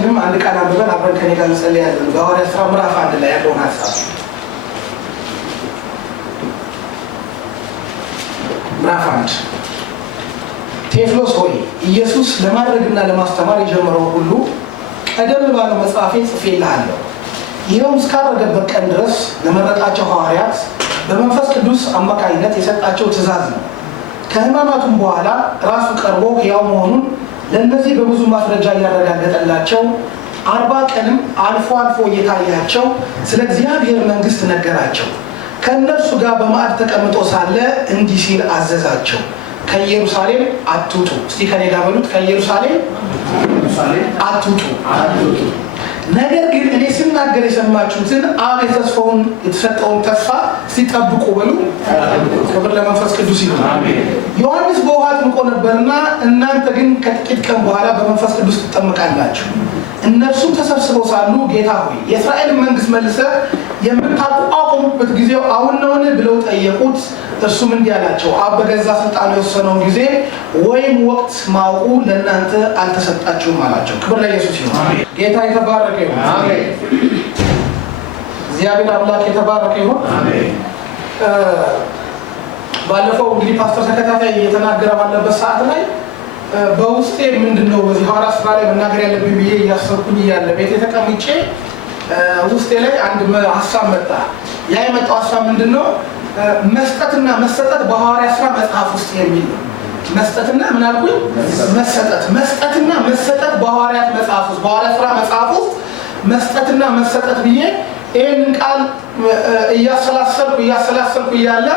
ሁላችንም አንድ ቃል አንብበን አብረን ከኔ ጋር እንጸልያለን። በሐዋርያት ሥራ ምዕራፍ 1 ላይ ያለውን ሐሳብ ምዕራፍ 1 ቴዎፍሎስ ሆይ ኢየሱስ ለማድረግና ለማስተማር የጀመረው ሁሉ ቀደም ባለው መጽሐፌ ጽፌልሃለሁ። ይኸውም እስካረገበት ቀን ድረስ ለመረጣቸው ሐዋርያት በመንፈስ ቅዱስ አማካኝነት የሰጣቸው ትእዛዝ ነው። ከሕማማቱም በኋላ ራሱ ቀርቦ ሕያው መሆኑን ለእነዚህ በብዙ ማስረጃ እያረጋገጠላቸው 40 ቀንም አልፎ አልፎ እየታያቸው ስለ እግዚአብሔር መንግሥት ነገራቸው። ከእነርሱ ጋር በማዕድ ተቀምጦ ሳለ እንዲህ ሲል አዘዛቸው፣ ከኢየሩሳሌም አትውጡ። እስቲ ከኔ ጋር በሉት፣ ከኢየሩሳሌም አትውጡ። ነገር ግን እኔ ስናገር የሰማችሁትን አብ የተሰጠውን ተስፋ ሲጠብቁ በሉ። ክብር ለመንፈስ ቅዱስ ይሁን። ዮሐንስ በውሃ አጥምቆ ነበርና እናንተ ግን ከጥቂት ቀን በኋላ በመንፈስ ቅዱስ ትጠመቃላችሁ። እነርሱም ተሰብስበው ሳሉ ጌታ ሆይ የእስራኤልን መንግሥት መልሰህ የምታቋቁምበት ጊዜው አሁን ነውን ብለው ጠየቁት። እርሱም እንዲህ አላቸው፣ አብ በገዛ ስልጣኑ የወሰነውን ጊዜ ወይም ወቅት ማወቁ ለእናንተ አልተሰጣችሁም አላቸው። ክብር ለኢየሱስ ይሁን። ጌታ የተባረከ ይሁን። እግዚአብሔር አምላክ የተባረከ ይሁን። ባለፈው እንግዲህ ፓስተር ተከታታይ እየተናገረ ባለበት ሰዓት ላይ በውስጤ ምንድነው በዚህ ሐዋርያት ሥራ ላይ መናገር ያለብኝ ብዬ እያሰብኩኝ እያለ ቤት ተቀምጬ ውስጤ ላይ አንድ ሀሳብ መጣ። ያ የመጣው ሀሳብ ምንድነው? መስጠትና መሰጠት በሐዋርያት ሥራ መጽሐፍ ውስጥ የሚል ነው። መስጠትና ምን አልኩኝ? መሰጠት። መስጠትና መሰጠት በሐዋርያት መጽሐፍ ውስጥ በሐዋርያት ሥራ መጽሐፍ ውስጥ መስጠትና መሰጠት ብዬ ይህንን ቃል እያሰላሰልኩ እያለ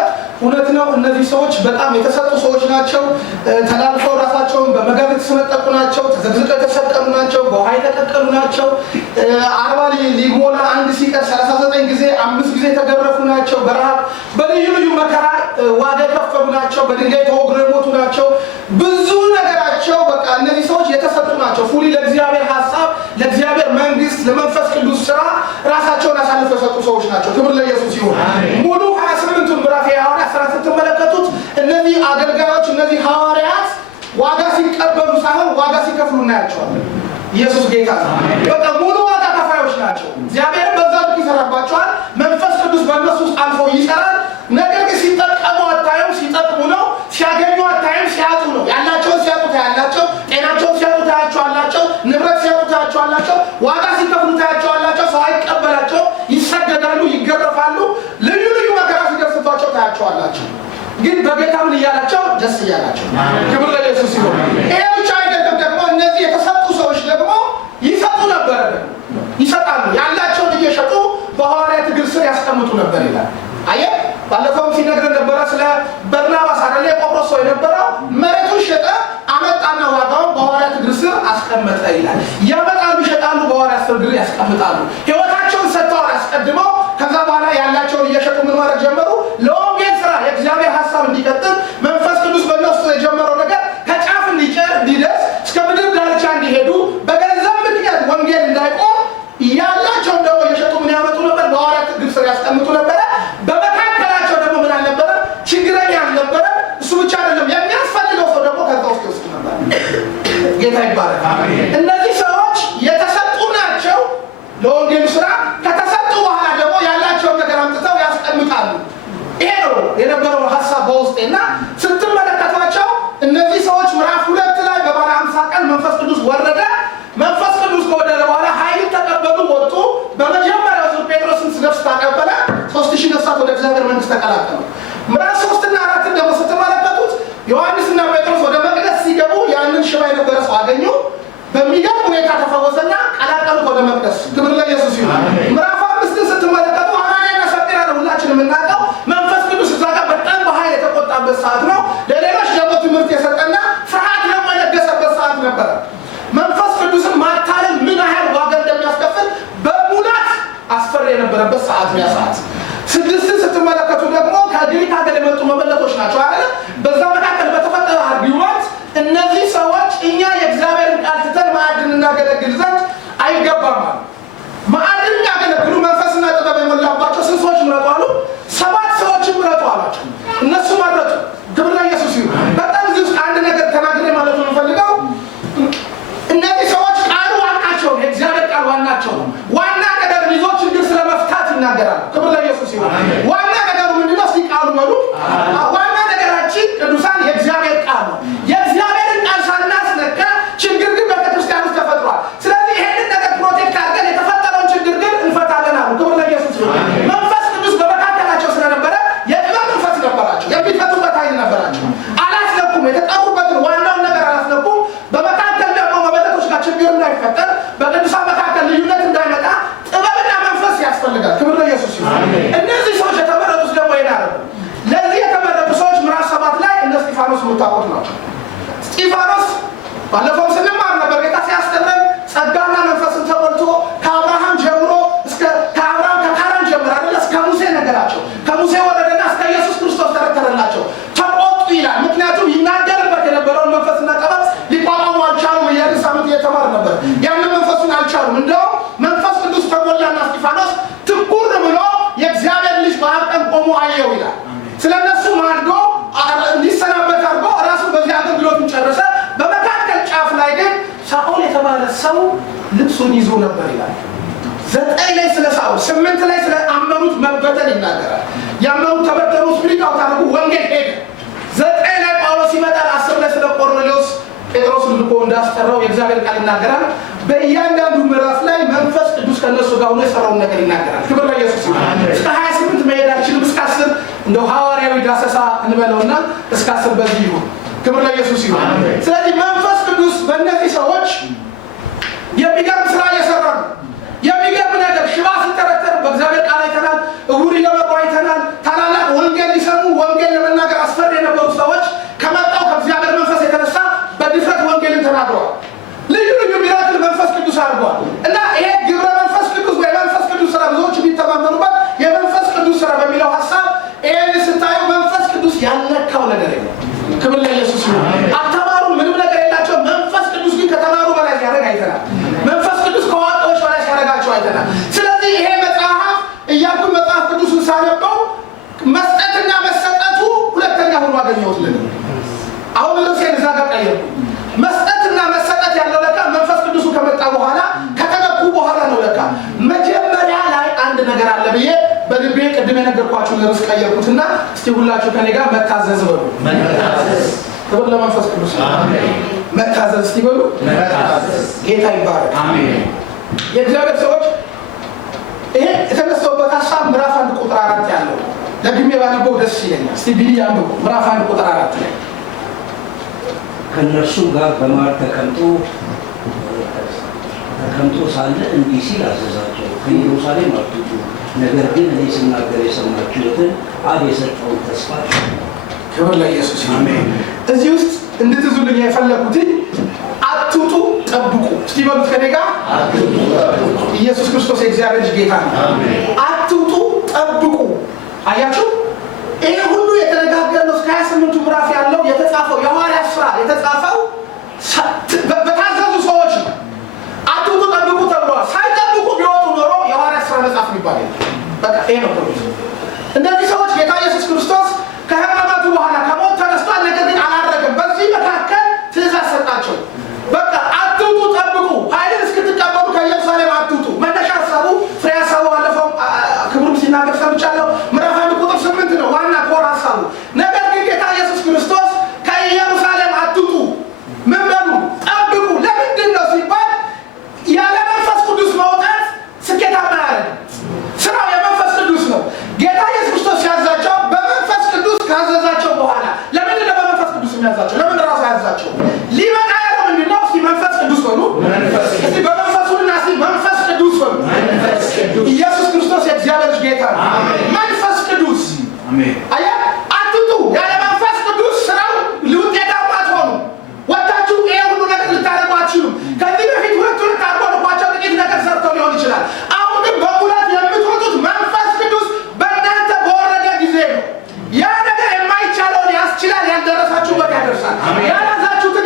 እውነት ነው፣ እነዚህ ሰዎች በጣም የተሰጡ ሰዎች ናቸው። ተላልፈው ራሳቸውን በመጋቢት የተሰነጠቁ ናቸው። ተዘግዝቀው የተሰቀሉ ናቸው። በውሃ የተቀቀሉ ናቸው። 40 ሊሞላ አንድ ሲቀር 39 ጊዜ 5 ጊዜ የተገረፉ ናቸው። በረሃብ በልዩ ልዩ መከራ ዋጋ የከፈሉ ናቸው። በድንጋይ ተወግረው የሞቱ ናቸው። ብዙ ነገራቸው በቃ እነዚህ ሰዎች የተሰጡ ናቸው። ፉሊ ለእግዚአብሔር ሀሳብ፣ ለእግዚአብሔር መንግስት፣ ለመንፈስ ቅዱስ ስራ ራሳቸውን አሳልፈው የሰጡ ሰዎች ናቸው። ክብር ለኢየሱስ ይሁን። ሙሉ 28ቱን ምዕራፍ የሐዋርያት ሥራ ስትመለከቱት እነዚህ አገልጋዮች እነዚህ ሐዋርያት ዋጋ ሲቀበሉ ሳይሆን ዋጋ ሲከፍሉ እናያቸዋለን። ኢየሱስ ጌታ ነው። በቃ ሙሉ ዋጋ ከፋዮች ናቸው። እግዚአብሔር በዛ ልክ ይሰራባቸዋል። መንፈስ ቅዱስ በእነሱ ውስጥ አልፎ ይሰራል። ነገር ግን ሲጠቀሙ አታዩም፣ ሲጠቅሙ ነው። ሲያገኙ አታዩም፣ ሲያጡ ነው። ያላቸውን ሲያጡ ታያላቸው። ጤናቸውን ሲያጡ ታያቸዋላቸው። ንብረት ሲያጡ ታያቸዋላቸው። ዋጋ ሲከፍሉ ታያቸዋላቸው። ሰው አይቀበላቸው፣ ይሰደዳሉ፣ ይገረፋሉ፣ ልዩ ልዩ መከራ ሲደርስባቸው ታያቸዋላቸው። ግን በጌታ ምን እያላቸው? ደስ እያላቸው። ክብር ለኢየሱስ ይሁን። ይሄ ብቻ አይደለም፣ ደግሞ እነዚህ የተሰጡ ሰዎች ደግሞ ይሰጡ ነበር። ይሰጣሉ። ያላቸውን እየሸጡ በሐዋርያት እግር ስር ያስቀምጡ ነበር ይላል። አየህ፣ ባለፈውም ሲነግረን ነበረ ስለ በርናባስ አይደለ? የቆጵሮስ ሰው የነበረው መሬቱን ሸጠ፣ አመጣና ዋጋውን በሐዋርያት እግር ስር አስቀመጠ ይላል። ያመጣሉ፣ ይሸጣሉ፣ በሐዋርያት እግር ያስቀምጣሉ። ሕይወታቸውን ሰጥተው አስቀድመው ከዛ በኋላ ያላቸውን እየሸጡ ምን ማድረግ ጀመሩ? ለወንጌል ስራ የእግዚአብሔር ሀሳብ እንዲቀጥል መንፈስ ቅዱስ በእነሱ የጀመረው ነገር ከጫፍ እንዲደርስ እስከ ምድር ዳርቻ እንዲሄዱ በገንዘብ ምክንያት ወንጌል እንዳይቆም ያላቸውን ደግሞ እየሸጡ ምን ያመጡ ነበር? በሐዋርያት እግር ስር ያስቀምጡ ነበረ። በመካከላቸው ደግሞ ምን አልነበረ? ችግረኛ አልነበረ። እሱ ብቻ አይደለም፣ የሚያስፈልገው ሰው ደግሞ ከዛ ውስጥ ይወስዱ ነበር። ጌታ ይባረክ። እነዚህ ሰዎች የተሰጡ ናቸው ለወንጌሉ ስራ። ከተሰጡ በኋላ ደግሞ ያላቸውን ነገር አምጥተው ያስቀምጣሉ። ይሄ ነው የነበረው ሀሳብ በውስጤና ስትመለከቷቸው እነዚህ ሰዎች ምዕራፍ 2 ላይ በባለ 50 ቀን መንፈስ ቅዱስ ወረደ። መንፈስ ቅዱስ ከወረደ በኋላ ኃይል ተቀበሉ፣ ወጡ። በመጀመሪያው ዙር ጴጥሮስን ነፍስ ተቀበለ። 3000 ነፍሳት ወደ እግዚአብሔር መንግስት ተቀላቀሉ። ምዕራፍ 3 እና 4 ደግሞ ስትመለከቱት ዮሐንስና ጴጥሮስ ወደ መቅደስ ሲገቡ ያንን ሽባ የነበረ ሰው አገኙ። በሚገርም ሁኔታ ተፈወሰና ቀላቀሉት ወደ መቅደስ። ክብር ለኢየሱስ ይሁን። ምዕራፍ 5 ስትመለከቱ ሐናንያና ሰጲራ ነው ሁላችንም የምናውቀው። መንፈስ ቅዱስ እዛ ጋር በጣም በኃይል የተቆጣበት ሰዓት ነው። ለሌሎች ደግሞ ትምህርት የሰጠና ፍርሃት ደግሞ የነገሰበት ሰዓት ነበረ። መንፈስ ቅዱስን ማታለል ምን ያህል ዋጋ እንደሚያስከፍል በሙላት አስፈሪ የነበረበት ሰዓት ነው ያ ሰዓት። 6 ስትመለከቱ ደግሞ ከግሪክ ሀገር የመጡ መበለቶች ናቸው አይደል? በዛ መካከል በተፈጠረ አርጊውመንት እነዚህ ሰዎች እኛ የእግዚአብሔርን ቃል ትተን ማዕድን እናገለግል ዘንድ አይገባም አሉ። ማዕድን ያገለግሉ መንፈስና ጥበብ የሞላባቸው ስንት ሰዎች ምረጡ አሉ? 7 ሰዎችን ምረጡ አሏቸው። እነሱ መረጡ። ክብር ለኢየሱስ ይሁን። በጣም እዚህ ውስጥ አንድ ነገር ተናግሬ ማለት ነው የምፈልገው እነዚህ ሰዎች ቃሉ አቃቸው። ዋና ነገራችን ቅዱሳን የእግዚአብሔር ቃል ነው። የእግዚአብሔርን ቃል ሳናስነካ ችግር ግን በቤተክርስቲያን ውስጥ ተፈጥሯል። ስለዚህ ይሄንን ነገር ፕሮቴክት አድርገን የተፈጠረውን ችግር ግን እንፈታለን አሉ። ክብር ለኢየሱስ ይሁን። መንፈስ ቅዱስ በመካከላቸው ስለነበረ የጥበብ መንፈስ ነበራቸው፣ የሚፈቱበት ኃይል ነበራቸው። አላስነኩም፣ የተጠሩበትን ዋናውን ነገር አላስነኩም። በመካከል ደግሞ በቤተቶች ጋር ችግር እንዳይፈጠር፣ በቅዱሳን መካከል ልዩነት እንዳይመጣ ጥበብና መንፈስ ያስፈልጋል። ክብር ለኢየሱስ ይሁን። እነዚህ ሰዎች የተመረጡት ደግሞ ይሄዳሉ። ለዚህ የተመረጡ ሰዎች ምዕራፍ 7 ላይ እነ እስጢፋኖስ የምታውቁት ናቸው። እስጢፋኖስ ባለፈው ስንማር ነበር። ጌታ ሲያስተምረን ጸጋና መንፈስን ተሞልቶ ከአብርሃም ጀምሮ ከካራን ጀምሮ አይደል እስከ ሙሴ ነገራቸው። ከሙሴ ወረደና እስከ ኢየሱስ ክርስቶስ ተረተረላቸው። ተቆጡ ይላል። ምክንያቱም ይናገርበት የነበረውን መንፈስና ጥበብ ሊቋቋሙ አልቻሉም። እያልን ሳምንት እየተማር ነበር። ያንን መንፈሱን አልቻሉም። እንደውም መንፈስ ቅዱስ ተሞላና እስጢፋኖስ ትኩር ብሎ የእግዚአብሔር ልጅ በአብ ቀኝ ቆሞ አየው ይላል። ስለነሱ ማልዶ እንዲሰናበት አድርጎ ራሱ በዚህ አገልግሎቱን ጨረሰ። በመካከል ጫፍ ላይ ግን ሳኦል የተባለ ሰው ልብሱን ይዞ ነበር ይላል። 9 ላይ ስለ ሳኦል፣ 8 ላይ ስለ አመኑት መበተን ይናገራል። ያመኑት ተበተኑ፣ ስፒሪት አውት አድርጎ ወንጌል ሄደ። 9 ላይ ጳውሎስ ይመጣል። 10 ላይ ስለ ቆርኔሌዎስ ጴጥሮስ ልኮ እንዳስጠራው የእግዚአብሔር ቃል ይናገራል። በእያንዳንዱ ምዕራፍ ላይ መንፈስ ቅዱስ ከነሱ ጋር ሆኖ የሰራውን ነገር ይናገራል። ክብር ለኢየሱስ ይሁን። እስከ 28 መሄዳችንም እስከ 10 እንደው ሐዋርያዊ ዳሰሳ እንበለውና እስከ 10 በዚህ ይሁን። ክብር ለኢየሱስ ይሁን። ስለዚህ መንፈስ ቅዱስ በእነዚህ ሰዎች የሚገርም ስራ እየሰራ ነው። የሚገርም ነገር ሽባ ሲተረተር በእግዚአብሔር ቃል አይተናል። እውር እየበሩ አይተናል። ታላላቅ ወንጌል ሊሰሙ ወንጌል ለመናገር አስፈሪ የነበሩ ሰዎች ከመጣው ከእግዚአብሔር መንፈስ የተነሳ በድፍረት ወንጌልን ተናግረዋል። ልዩ ልዩ ሚራክል መንፈስ ቅዱስ አድርጓል። እና ይሄ ግብረ መንፈስ ቅዱስ ወይ መንፈስ ቅዱስ ስራ ብዙዎች የሚተማመኑበት የመንፈስ ቅዱስ ስራ በሚለው ሀሳብ ይሄን ስታዩ መንፈስ ቅዱስ ያልነካው ነገር የለም። ክብር ለኢየሱስ ይሁን። አልተማሩ ምንም ነገር የላቸው። መንፈስ ቅዱስ ግን ከተማሩ በላይ ሲያደርግ አይተናል። መንፈስ ቅዱስ ከዋጣዎች በላይ ሲያደርጋቸው አይተናል። ስለዚህ ይሄ መጽሐፍ እያልኩ መጽሐፍ ቅዱስን ሳነበው መስጠትና መሰጠቱ ሁለተኛ ሆኖ አገኘሁት። አሁን ርዕሴን እዛ ጋር ቀየርኩ። መስጠትና መሰጠት ያለው ለካ መንፈስ ቅዱሱ ከመጣ በኋላ ከተነኩ በኋላ ነው። ለካ መጀመሪያ ላይ አንድ ነገር አለ ብዬ በልቤ ቅድም የነገርኳችሁን ርዕስ ቀየርኩትና እስቲ ሁላችሁ ከኔ ጋር መታዘዝ በሉ። መታዘዝ። ክብር ለመንፈስ ቅዱስ። አሜን። መታዘዝ እስቲ በሉ። መታዘዝ። ጌታ ይባረክ። አሜን። የእግዚአብሔር ሰዎች ይሄ የተነሳውበት ሀሳብ ምዕራፍ 1 ቁጥር 4 ያለው ደግሜ ባነበው ደስ ይለኛል። እስቲ ቢሊ አንብቡ። ምዕራፍ 1 ቁጥር 4 ላይ ከነርሱ ጋር በማዕድ ተቀምጦ ሳለ እንዲህ ሲል አዘዛቸው፣ ከኢየሩሳሌም አትውጡ፣ ነገር ግን እኔ ስናገር የሰማችሁትን አብ የሰጠውን ተስፋ። ክብር ለኢየሱስ አሜን። እዚህ ውስጥ እንድትዙልኝ የፈለኩት አትውጡ ጠብቁ። እስቲ በሉት ከኔ ጋር አትውጡ ጠብቁ። ኢየሱስ ክርስቶስ የእግዚአብሔር ልጅ ጌታ ነው። አሜን። አትውጡ ጠብቁ። አያችሁ፣ ይሄ ሁሉ የተነጋገርነው እስከ 28ቱ ምዕራፍ ያለው የተጻፈው የሐዋርያት ሥራ የተጻፈው በታዘዙ ሰዎች ነው። አትውጡ ጠብቁ ተብሏል። ሳይጠብቁ ቢወጡ ኖሮ የሐዋርያት ሥራ መጽሐፍ የሚባል በቃ ይሄ ነው። እነዚህ ሰዎች ጌታ ኢየሱስ ክርስቶስ ከሕማማቱ በኋላ ከሞት ተነስቷል። ነገር ግን አላረገም። በዚህ መካከል ትእዛዝ ሰጣቸው። በቃ አትውጡ ጠብቁ፣ ኃይልን እስክትቀበሉ ከኢየሩሳሌም አትውጡ። መነሻ ሀሳቡ ፍሬ ሀሳቡ ባለፈው ክብሩም ሲናገር ሰምቻለሁ። ምዕራፍ 1 ቁጥር 8 ነው ዋና ኮር ሀሳቡ። ነገር ግን ጌታ ኢየሱስ ክርስቶስ ከኢየሩሳሌም አትውጡ ምን በሉ ጠብቁ። ለምንድን ነው ሲባል ያለ መንፈስ ቅዱስ መውጣት ስኬታማ ያደርግ ስራው የመንፈስ ቅዱስ ነው። ጌታ ኢየሱስ ክርስቶስ ሲያዛቸው በመንፈስ ቅዱስ ካዘዛቸው በኋላ ለምንድን ነው በመንፈስ ቅዱስ የሚያዛቸው? ለምን ራሱ ያዛቸው? ሊመጣ ያለው ምንድን ነው? እስኪ መንፈስ ቅዱስ በሉ። እስኪ በመንፈሱና እስኪ መንፈስ ቅዱስ በሉ። ኢየሱስ ክርስቶስ የእግዚአብሔር ልጅ ጌታ ነው። መንፈስ ቅዱስ አያ አትውጡ። ያለ መንፈስ ቅዱስ ስራው ውጤታማ አትሆኑ። ወጣችሁ ይሄ ሁሉ ነገር ልታደርጉ አትችሉም። ከዚህ በፊት ሁለት አድርጎ ልኳቸው ጥቂት ነገር ሰርተው ሊሆን ይችላል። አሁን ግን በሙላት የምትወጡት መንፈስ ቅዱስ በእናንተ በወረደ ጊዜ ነው። ያ ነገር የማይቻለውን ያስችላል፣ ያልደረሳችሁበት ያደርሳል፣ ያላዛችሁትን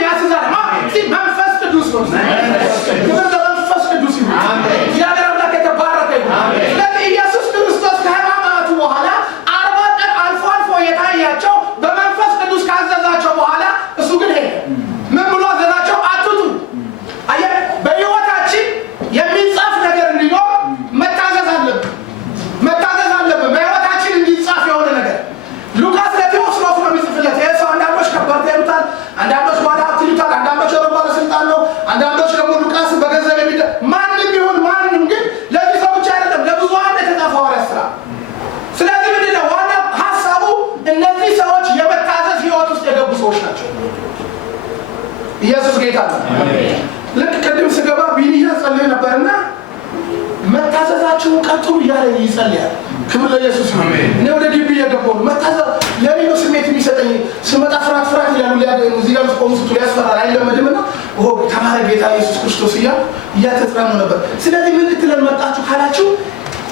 ሰዎች ናቸው። ኢየሱስ ጌታ ነው። ልክ ቅድም ስገባ ቢኒያ ጸልይ ነበርና መታዘዛችሁን ቀጥሉ እያለ ይጸልያል። ክብር ለኢየሱስ ይሁን። እኔ ወደ ግቢ እየገባሁ መታዘዝ ለኔ ነው ስሜት የሚሰጠኝ። ስመጣ ፍርሃት ይላሉ ሊያገኙ እዚህ ጋር ቆሙ ስትሉ ያስፈራል አይለመድምና ተማረ ጌታ ኢየሱስ ክርስቶስ እያተጽናኑ ነበር። ስለዚህ ምን ልትለን መጣችሁ ካላችሁ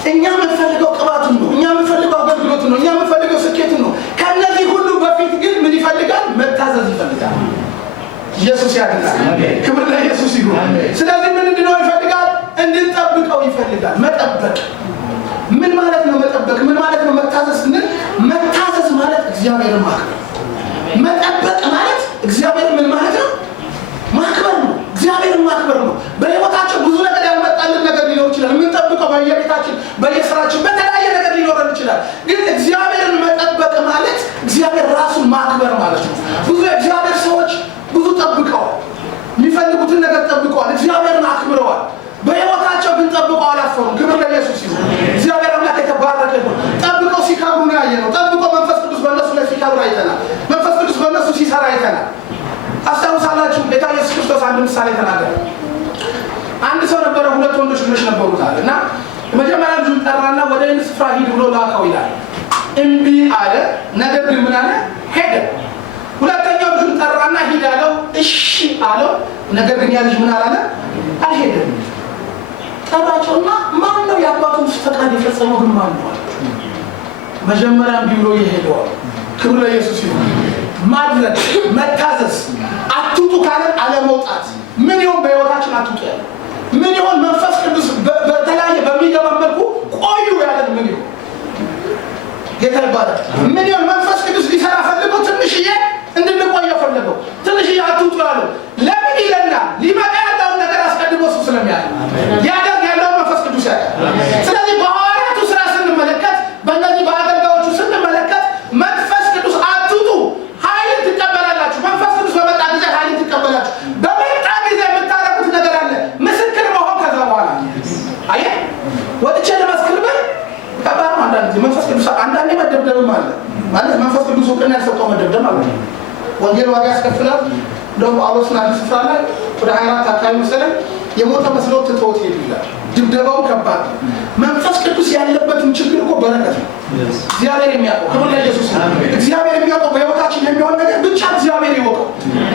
እኛ የምንፈልገው ቅባቱን ነው። እኛ የምንፈልገው አገልግሎቱን ነው። እኛ የምንፈልገው ስኬቱን ነው። ከነዚህ ሁሉ በፊት ግን ምን ይፈልጋል? መታዘዝ ይፈልጋል። ኢየሱስ ያድናል። ክብር ለኢየሱስ ይሁን። ስለዚህ ምን እንድንሆን ይፈልጋል? እንድንጠብቀው ይፈልጋል። መጠበቅ ምን ማለት ነው? መጠበቅ ምን ማለት ነው? መታዘዝ ስንል መታዘዝ ማለት እግዚአብሔርን ማክበር፣ መጠበቅ ማለት እግዚአብሔርን ምን ማለት ነው? ማክበር ነው። እግዚአብሔርን ማክበር ነው። በሕይወታችን ብዙ ነገር ያልመጣልን ነገር ሊኖር ይችላል። የምንጠብቀው በየቤታችን በየስራችን በተለያየ ነገር ሊኖረን ይችላል። ግን እግዚአብሔርን መጠበቅ ማለት እግዚአብሔር ራሱን ማክበር ማለት ነው። ብዙ የእግዚአብሔር ሰዎች ብዙ ጠብቀዋል። የሚፈልጉትን ነገር ጠብቀዋል። እግዚአብሔርን አክብረዋል። በሕይወታቸው ግን ጠብቀው አላፈሩም። ክብር ለኢየሱስ ይሁን። እግዚአብሔር አምላክ የተባረከ ይሁን። ጠብቀው ሲከብሩ ነው ያየነው። ጠብቀው መንፈስ ቅዱስ በእነሱ ላይ ሲከብር አይተናል። መንፈስ ቅዱስ በእነሱ ሲሰራ አይተናል። አስታውሳላችሁ? ጌታ ኢየሱስ ክርስቶስ አንድ ምሳሌ ተናገረ። አንድ ሰው ነበረ፣ ሁለት ወንዶች ልጆች ነበሩታል እና መጀመሪያ ልጁን ጠራና ወደ ይህን ስፍራ ሂድ ብሎ ላከው ይላል። እምቢ አለ። ነገር ግን ምን አለ? ሄደ። ሁለተኛው ልጁን ጠራና ሂድ አለው። እሺ አለው። ነገር ግን ያ ልጅ ምን አላለ? አልሄደም። ጠራቸውና ማን ነው የአባቱን ፈቃድ የፈጸመው? ግን ማን ነው? መጀመሪያ እምቢ ብሎ የሄደው። ክብር ለኢየሱስ ይሁን። ማድረግ መታዘዝ። አትውጡ ካለን አለመውጣት። ምን ይሆን በሕይወታችን አትውጡ ያለ ምን ይሆን? መንፈስ ቅዱስ በተለያየ በሚገባ መልኩ ቆዩ ያለን ምን ይሆን? ጌታ ይባላል። ምን ይሆን? መንፈስ ቅዱስ ሊሰራ ፈልገው ትንሽዬ እንድንቆየው ፈልገው ትንሽዬ አትውጡ ያለው ለምን ይለናል? ሊመጣ ያለውን ነገር አስቀድሞ እሱ ስለሚያውቅ ያደርግ ያለውን መንፈስ ቅዱስ ያውቃል። ስለዚህ በሐዋርያቱ ስራ ስንመለከት፣ በእነዚህ በአገልጋዮቹ ስንመለከት መንፈስ ቅዱስ አትውጡ፣ ኃይልን ትቀበላላችሁ። መንፈስ ቅዱስ በመጣ ጊዜ ኃይልን ትቀበላችሁ። በመጣ ጊዜ የምታደርጉት ነገር አለ፣ ምስክር መሆን። ከዛ በኋላ አየህ ወጥቼ ለመስክር ብል ከባድ ነው። አንዳንድ ጊዜ መንፈስ ቅዱስ አንዳንዴ መደብደብም አለ ማለት መንፈስ ቅዱስ እውቅና ያልሰጠው መደብደብ ማለት ነው። ወንጌል ዋጋ ያስከፍላል። እንደውም ጳውሎስን አንድ ስፍራ ላይ ወደ 24 አካባቢ መሰለኝ የሞተ መስለው ትተውት ሄዱ ይላል። ድብደባው ከባድ ነው። መንፈስ ቅዱስ ያለበትን ችግር እኮ በረከት ነው። እግዚአብሔር የሚያውቀው ክብር ለኢየሱስ ነው። እግዚአብሔር የሚያውቀው በሕይወታችን የሚሆን ነገር ብቻ እግዚአብሔር ይወቀው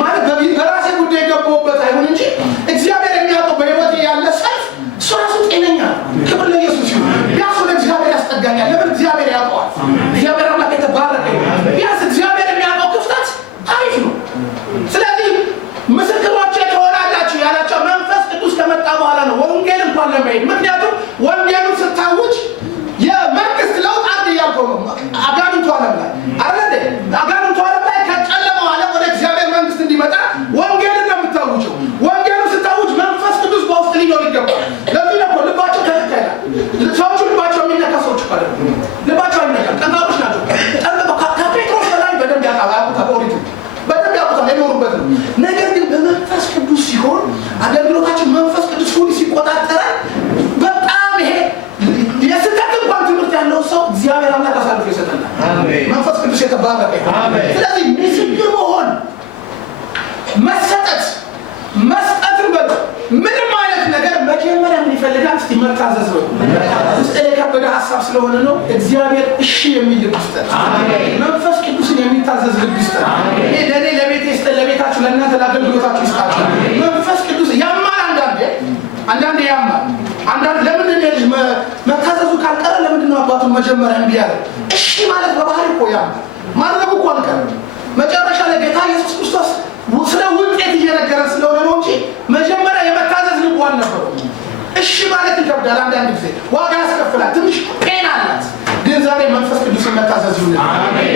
ማለት በራሴ ጉዳይ የገባሁበት አይሁን እንጂ እግዚአብሔር የሚያውቀው በሕይወቴ ያለ ሰልፍ እሱ ራሱ ጤነኛ ነው። ክብር ለኢየሱስ ይሁን። ቢያንስ ወደ እግዚአብሔር ያስጠጋኛል። ለምን? እግዚአብሔር ያውቀዋል። እግዚአብሔር አምላክ የተባረከ ይሁን። ቢያንስ እግዚአብሔር የሚያውቀው ክፍተት አሪፍ ነው። ስለዚህ ምስክሮቼ ትሆናላችሁ ያላቸው መንፈስ ቅዱስ ከመጣ በኋላ ነው፣ ወንጌል እንኳን ለመሄድ። ምክንያቱም ወንጌሉን ስታውጅ የመንግስት ለውጥ አንድ እያልከው ነው። አጋንንቱ ዓለም ላይ አይደል? አጋንንቱ ዓለም ላይ ከጨለማው ዓለም ወደ እግዚአብሔር መንግስት እንዲመጣ ወንጌልን ነው የምታውጀው። ወንጌሉን ስታውጅ መንፈስ ቅዱስ በውስጥ ሊኖር ይገባል። ለዚህ ነው ልባቸው ተከታይላል። ሰዎቹ ልባቸው የሚነካ ሰዎች ካለ ልባቸው አይነካም። ጠንካሮች ናቸው። ከጴጥሮስ በላይ በደንብ ያውቃሉ። ከኦሪቱ በደንብ ያውቁታል። የኖሩበት ነው። ነገር ግን በመንፈስ ቅዱስ ሲሆን አገልግሎታችን መንፈስ ቅዱስ ሁሉ ሲቆጣጠረን በጣም ይሄ የስህተት እንኳን ትምህርት ያለው ሰው እግዚአብሔር አምላክ አሳልፎ ይሰጠናል። መንፈስ ቅዱስ የተባረከ ይሁን። ስለዚህ ምስክር መሆን፣ መሰጠት፣ መስጠትን በሉ ምንም አይነት ነገር መጀመሪያ ምን ይፈልጋል? እስቲ መታዘዝ ነው። ውስጥ የከበደ ሀሳብ ስለሆነ ነው። እግዚአብሔር እሺ የሚል ልብ ይስጠን። መንፈስ ቅዱስን የሚታዘዝ ልብ ይስጠን። ይሄ ለእኔ ለቤቴ ይስጠን፣ ለቤታችሁ፣ ለእናንተ ለአገልግሎታችሁ ይስጣችሁ። መንፈስ ቅዱስ ያማል። አንዳንዴ ያማል። አንዳንድ ለምንድን ልጅ መታዘዙ ካልቀረ ለምንድን ነው አባቱን መጀመሪያ እምቢ ያለ? እሺ ማለት በባህሪ እኮ ያማል። ማድረጉ እኮ አልቀረም። መጨረሻ ላይ ጌታ ኢየሱስ ክርስቶስ ስለ ውጤት እየነገረ ስለሆነ ነው እንጂ መጀመሪያ የመታዘዝ ልቡ አልነበረው። እሺ ማለት ይከብዳል። አንዳንድ ጊዜ ዋጋ ያስከፍላል። ትንሽ ጤና አላት። ግን ዛሬ መንፈስ ቅዱስ መታዘዝ ይሁን።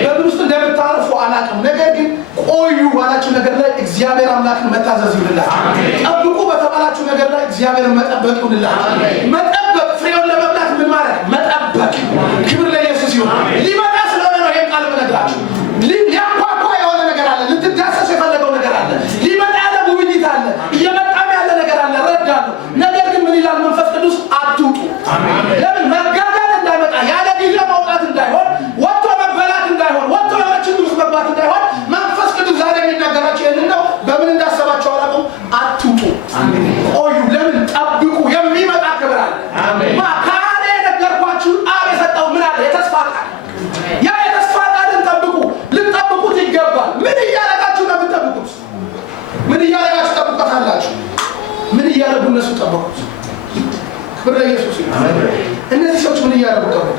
በምን ውስጥ እንደምታርፉ አላውቅም። ነገር ግን ቆዩ ባላችሁ ነገር ላይ እግዚአብሔር አምላክን መታዘዝ ይሁንላችሁ። ጠብቁ በተባላችሁ ነገር ላይ እግዚአብሔርን መጠበቅ ይሁንላችሁ። መጠበቅ ፍሬውን ለመብላት ምን ማለት መጠበቅ። ክብር ለኢየሱስ ይሁን። ሊመጣ ስለሆነ ነው ይሄን ቃል የምነግራችሁ። ሊያንኳኳ የሆነ ነገር አለ። ልትዳሰስ የፈለገው ነገር አለ። ሊመጣ ያለ ጉብኝት አለ። እየመጣም ያለ ነገር አለ። እረዳለሁ። ነገር ግን ምን ይላል መንፈስ ቅዱስ? አትውጡ። ለምን? መጋጋት እንዳይመጣ፣ ያለ ጊዜ መውጣት እንዳይሆን፣ ወጥቶ መበላት እንዳይሆን፣ ወጥቶ የሆነ ችግር ውስጥ መግባት እንዳይሆን መንፈስ ቅዱስ ዛሬ እነዚህ ሰዎች ምን እያደረጉ ጠበቁ?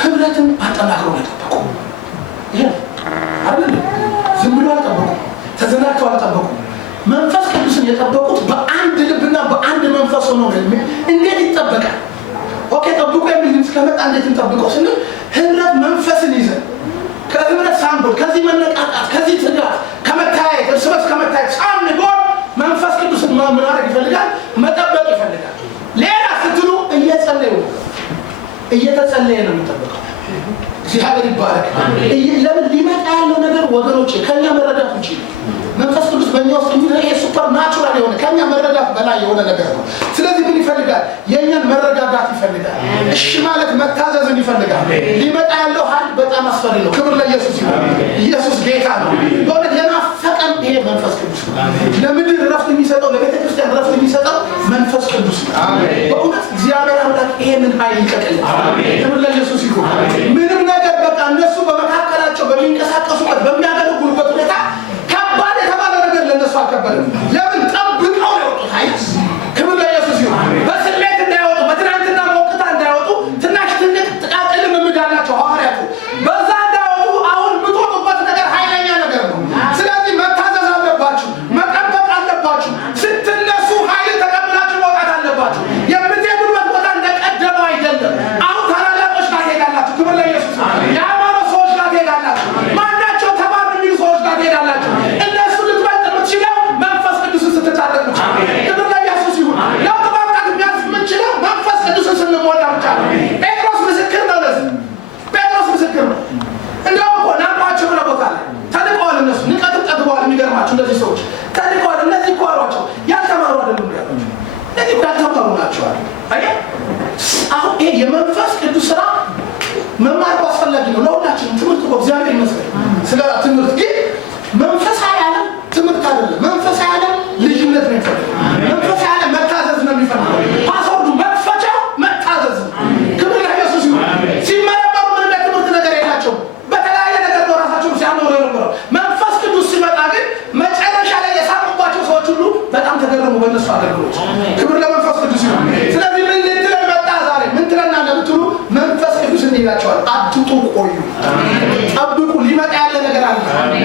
ህብረትን አጠናክረው ጠበቁ። ይሄ አይደል? ዝም ብሎ አልጠበቁ፣ ተዘናግተው አልጠበቁ። መንፈስ ቅዱስን የጠበቁት በአንድ ልብና በአንድ መንፈስ ሆኖ ነው። እንዴት ይጠበቃል? ኦኬ ጠብቁ የሚል ድምፅ ከመጣ እንዴት እንጠብቀው ስንል ህብረት መንፈስን ይዘን ከህብረት ሳንጎል፣ ከዚህ መነቃቃት፣ ከዚህ ትጋት፣ ከመታየት እርስ በርስ ከመታየት ሳንጎል መንፈስ ቅዱስን ማድረግ ይፈልጋል፣ መጠበቅ ይፈልጋል። ሌላ ስትሉ እየተጸለየ ነው የሚጠበቀው። እግዚአብሔር ይባረክ። ለምን ሊመጣ ያለው ነገር ወገኖቼ ከኛ መረዳት ውጪ ነው። መንፈስ ቅዱስ በእኛ ውስጥ የሚደረግ ሱፐር ናቹራል የሆነ ከኛ መረዳት በላይ የሆነ ነገር ነው። ስለዚህ ምን ይፈልጋል? የእኛን መረጋጋት ይፈልጋል። እሺ ማለት መታዘዝን ይፈልጋል። ሊመጣ ያለው ኃይል በጣም አስፈሪ ነው። ክብር ለኢየሱስ ይሁን። ኢየሱስ ጌታ ነው። በእውነት የናፈቀን ይሄ መንፈስ ቅዱስ ነው። ለምድር ረፍት የሚሰጠው፣ ለቤተ ክርስቲያን ረፍት የሚሰጠው መንፈስ ቅዱስ ነው። በእውነት እግዚአብሔር አምላክ ይሄንን ኃይል ይቀጥል። ክብር ለኢየሱስ ይሁን። ምንም ነገር በቃ እነሱ በመካከላቸው በሚንቀሳቀሱበት በሚያገለግሉበት ሁኔታ ከባድ የተባለ ነገር ለነሱ አልከበደም። ለምን? ጠብቀው ያወጡት ኃይል። ክብር ለኢየሱስ ይሁን። በስሜት እንዳይወጡ፣ በትናንትና ሞቅታ እንዳይወጡ፣ ትናሽ ትልቅ ጥቃቅን ልምምድ አላቸው ሐዋርያቱ። በዛ እንዳይወጡ አሁን የምትወጡበት ነገር ኃይለኛ ነገር ነው። ስለዚህ መታዘዝ አለባችሁ፣ መጠበቅ አለባችሁ። ስትነሱ ኃይል ተቀብላችሁ መውጣት አለባችሁ። የምትሄዱበት ቦታ እንደቀደመው አይደለም። አሁን ታላላቆች ጋር ትሄዳላችሁ። ክብር ለኢየሱስ። የሃይማኖት ሰዎች ጋር ትሄዳላችሁ። ማናቸው ተማር የሚሉ ሰዎች ጋር ትሄዳላችሁ። እነሱ ልትበልጥ የምትችለው መንፈስ ቅዱስን ስትታጠቅ ብቻ። ክብር ለኢየሱስ ይሁን። ለውጥ ማምጣት የምንችለው መንፈስ ቅዱስን ስንሞላ ብቻ ነው። ጴጥሮስ ምስክር ነው። ለዚህ ጴጥሮስ ምስክር ነው። እንደውም እኮ ናቋቸው ብለ ቦታ ላይ ተንቀዋል። እነሱ ንቀትም ጠግበዋል። የሚገርማቸው እነዚህ ሰዎች ተንቀዋል። እነዚህ እኮ አሏቸው ያልተማሩ አይደሉም ያሏቸው። እነዚህ እኮ ያልተማሩ ናቸዋል። አየህ አሁን ይሄ የመንፈስ ቅዱስ ስራ መማር አስፈላጊ ነው ለሁላችንም። ትምህርት እኮ እግዚአብሔር ይመስገን ስለ ትምህርት ግን መንፈሳዊ ዓለም ትምህርት አይደለም። መንፈሳዊ ዓለም ልጅነት ነው የሚፈልገው። መንፈሳዊ ዓለም መታዘዝ ነው የሚፈልገው። ፓስወርዱ መክፈቻው መታዘዝ ነው። ክብር ለኢየሱስ ይሁን። ሲመረመሩ ምንም የትምህርት ነገር የላቸውም። በተለያየ ነገር ነው ራሳቸውን ሲያኖሩ የነበረው። መንፈስ ቅዱስ ሲመጣ ግን መጨረሻ ላይ የሳሙባቸው ሰዎች ሁሉ በጣም ተገረሙ በእነሱ አገልግሎት። ክብር ለመንፈስ ቅዱስ ይሁን። ስለዚህ ምን ልትለን መጣ ዛሬ? ምን ትለናለህ ብትሉ መንፈስ ቅዱስ እንዲላቸዋል። አትጡ፣ ቆዩ፣ ጠብቁ። ሊመጣ ያለ ነገር አለ።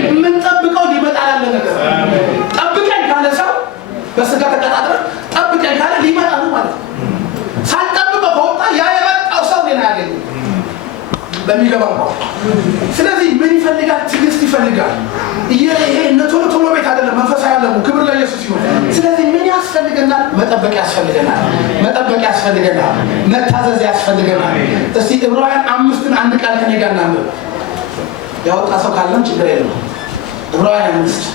የምንጠብቀው ሊመጣ ያለ ነገር ጠብቀኝ ካለ ሰው በስጋ ተቀጣጥረን ጠብቀኝ ካለ ሊመጣ ነው ማለት ነው። ሳልጠብቀው ከወጣ ያ የመጣው ሰው ሌላ ያገኝ በሚገባው ነው። ስለዚህ ምን ይፈልጋል? ትዕግስት ይፈልጋል። ይሄ እነ ቶሎ ቶሎ ቤት አይደለም መንፈሳዊ ዓለሙ። ክብር ለኢየሱስ ይሁን። ስለዚህ ምን ያስፈልገናል? መጠበቅ ያስፈልገናል። መጠበቅ ያስፈልገናል። መታዘዝ ያስፈልገናል። እስቲ ዕብራውያን 5ን አንድ ቃል ከኔ ጋር እናንብብ። ያወጣ ሰው ካለም ችግር የለም። ዕብራውያን 5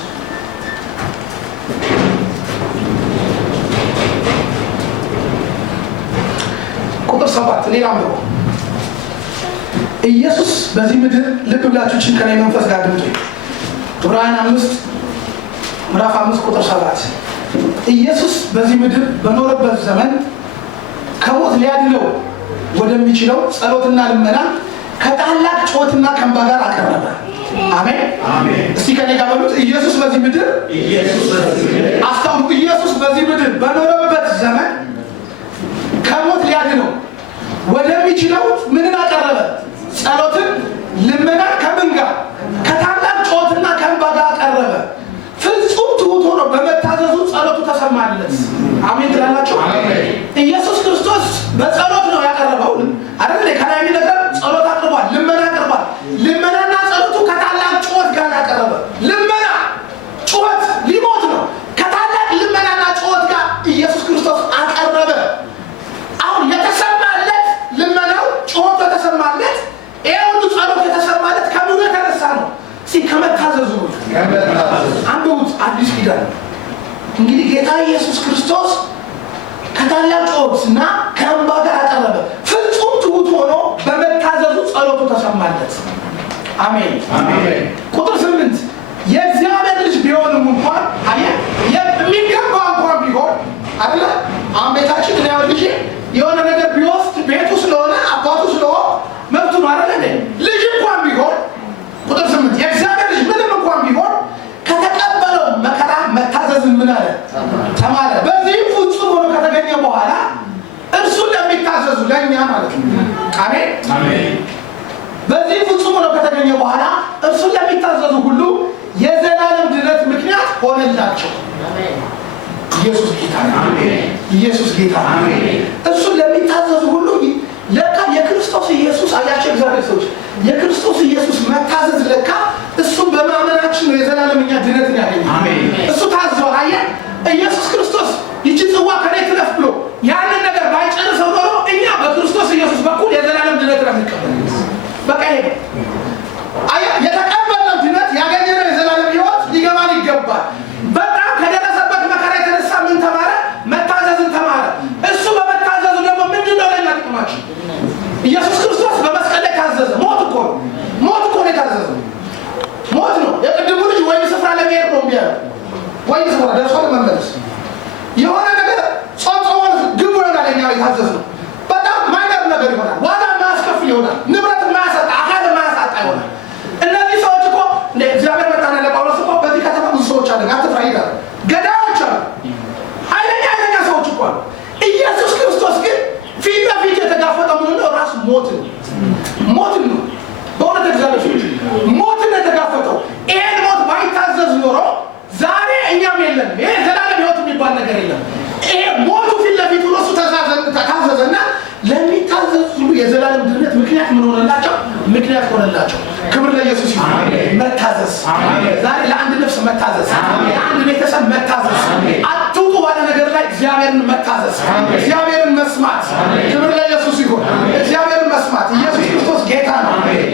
ቁጥር 7 ሌላ አንብቦ ኢየሱስ በዚህ ምድር ልብ ብላችሁ ችንከና መንፈስ ጋር ድምጡ። ዕብራውያን 5 ምዕራፍ 5 ቁጥር 7 ኢየሱስ በዚህ ምድር በኖረበት ዘመን ከሞት ሊያድነው ወደሚችለው ጸሎትና ልመና ከታላቅ ጩኸትና ከእንባ ጋር አቀረበ። አሜን አሜን። እስቲ ከኔ ጋር በሉት ኢየሱስ በዚህ ምድር አስተውሉ። ኢየሱስ በዚህ ምድር በኖረበት ዘመን ከሞት ሊያድነው ወደሚችለው ምንን አቀረበ? ጸሎትን ልመና ከምን ጋር? ከታላቅ ጩኸትና ከእንባ ጋር አቀረበ። ፍጹም ትሑት ሆኖ በመታዘዙ ጸሎቱ ተሰማለት። አሜን ትላላችሁ? ኢየሱስ ክርስቶስ በጸሎት ነው ያቀረበው አይደል? ከላይ የሚነገር ጸሎት አቅርቧል፣ ልመና አቅርቧል። ልመናና ጸሎቱ ከታላቅ ጩኸት ጋር ያቀረበ። ልመና ጩኸት ሊሞት ነው። ከታላቅ ልመናና ጩኸት ጋር ኢየሱስ ክርስቶስ አቀረበ። አሁን የተሰማለት ልመናው ጩኸቱ የተሰማለት ይሄ ሁሉ ጸሎት የተሰማለት ከምኑ የተነሳ ነው? ከመታዘዙ ነው። አንብቡት አዲስ ኪዳን እንግዲህ ጌታ ኢየሱስ ክርስቶስ ከታላቅ ጩኸትና ከእንባ ጋር አቀረበ። ፍጹም ትሑት ሆኖ በመታዘዙ ጸሎቱ ተሰማለት። አሜን አሜን። ቁጥር 8 የእግዚአብሔር ልጅ ቢሆንም እንኳን የሚገባ እንኳን ቢሆን አይደለ? አሁን ቤታችን ነው ልጅ የሆነ ነገር ቢወስድ ቤቱ ስለሆነ አባቱ ስለሆነ መብቱ ነው አይደለ? ልጅ እንኳን ቢሆን ቁጥር 8 የእግዚአብሔር ልጅ ምንም እንኳን ቢሆን ከተቀበለው መከራ መታዘዝን ምን አለ? ተማረ። በዚህም ፍጹም ሆኖ ከተገኘ በኋላ እርሱን ለሚታዘዙ ሁሉ የዘላለም ድነት ምክንያት ሆነላቸው። ኢየሱስ ጌታ ነው። ኢየሱስ ጌታ ነው። እርሱን ለሚታዘዙ ሁሉ ለካ የክርስቶስ ኢየሱስ አያቸው እግዚአብሔር ሰዎች የክርስቶስ ኢየሱስ መታዘዝ ለካ እሱን በማመናችን ነው የዘላለም እኛ ድነትን ያገኘ። እሱ ታዘው አየ ኢየሱስ ክርስቶስ ይቺ ጽዋ ከኔ ትለፍ ብሎ ያንን ነገር ባይጨርሰው ኖሮ እኛ በክርስቶስ ኢየሱስ በኩል የዘላለም ድነትን አንቀበል። በቃ ይሄ አያ የተቀበልነው ድነት ያገኘነው የዘላለም ሕይወት ሊገባን ይገባል። በጣም ከደረሰበት መከራ የተነሳ ምን ተማረ? መታዘዝን ተማረ። እሱ በመታዘዙ ደግሞ ምንድነው ለኛ ጥቅማችን? ኢየሱስ ክርስቶስ በመስቀል ላይ ታዘዘ። ሞት እኮ ነው የታዘዘው። ሞት ነው። የቅድሙ ልጅ ወይም ስፍራ ለመሄድ ነው ቢያ ወይም ስፍራ ደርሶ ለመመለስ የሆነ ነገር ጾም ግቡ ይሆናል። እኛ የታዘዝነው በጣም ማይነር ነገር ይሆናል። ዋጋ ማያስከፍል ይሆናል። ንብረት ማያሳጣ፣ አካል ማያሳጣ ይሆናል። እነዚህ ሰዎች እኮ እንደ እግዚአብሔር መጣና ለጳውሎስ እኮ በዚህ ከተማ ብዙ ሰዎች አለ፣ አትፍራ ይላል። ገዳዮች አሉ፣ ኃይለኛ ሰዎች እኮ አሉ። ኢየሱስ ክርስቶስ ግን ፊት ለፊት የተጋፈጠው ምን ነው? ራሱ ሞትን ነው። በእውነት እግዚአብሔር ፊት ሞትን የተጋፈጠው። ይሄን ሞት ባይታዘዝ ኖሮ ዛሬ እኛም የለም። ይሄ ዘላለም ሕይወት የሚባል ነገር የለም። ይሄ ሞቱ ፊት ለፊት ሆኖ እሱ ታዘዘና ለሚታዘዝ ሁሉ የዘላለም ድነት ምክንያት ምን ሆነላቸው? ምክንያት ሆነላቸው። ክብር ለኢየሱስ ይሁን። መታዘዝ ዛሬ ለአንድ ነፍስ መታዘዝ፣ ለአንድ ቤተሰብ መታዘዝ፣ አትውጡ ባለ ነገር ላይ እግዚአብሔርን መታዘዝ፣ እግዚአብሔርን መስማት። ክብር ለኢየሱስ ይሁን። እግዚአብሔርን መስማት። ኢየሱስ ክርስቶስ ጌታ ነው።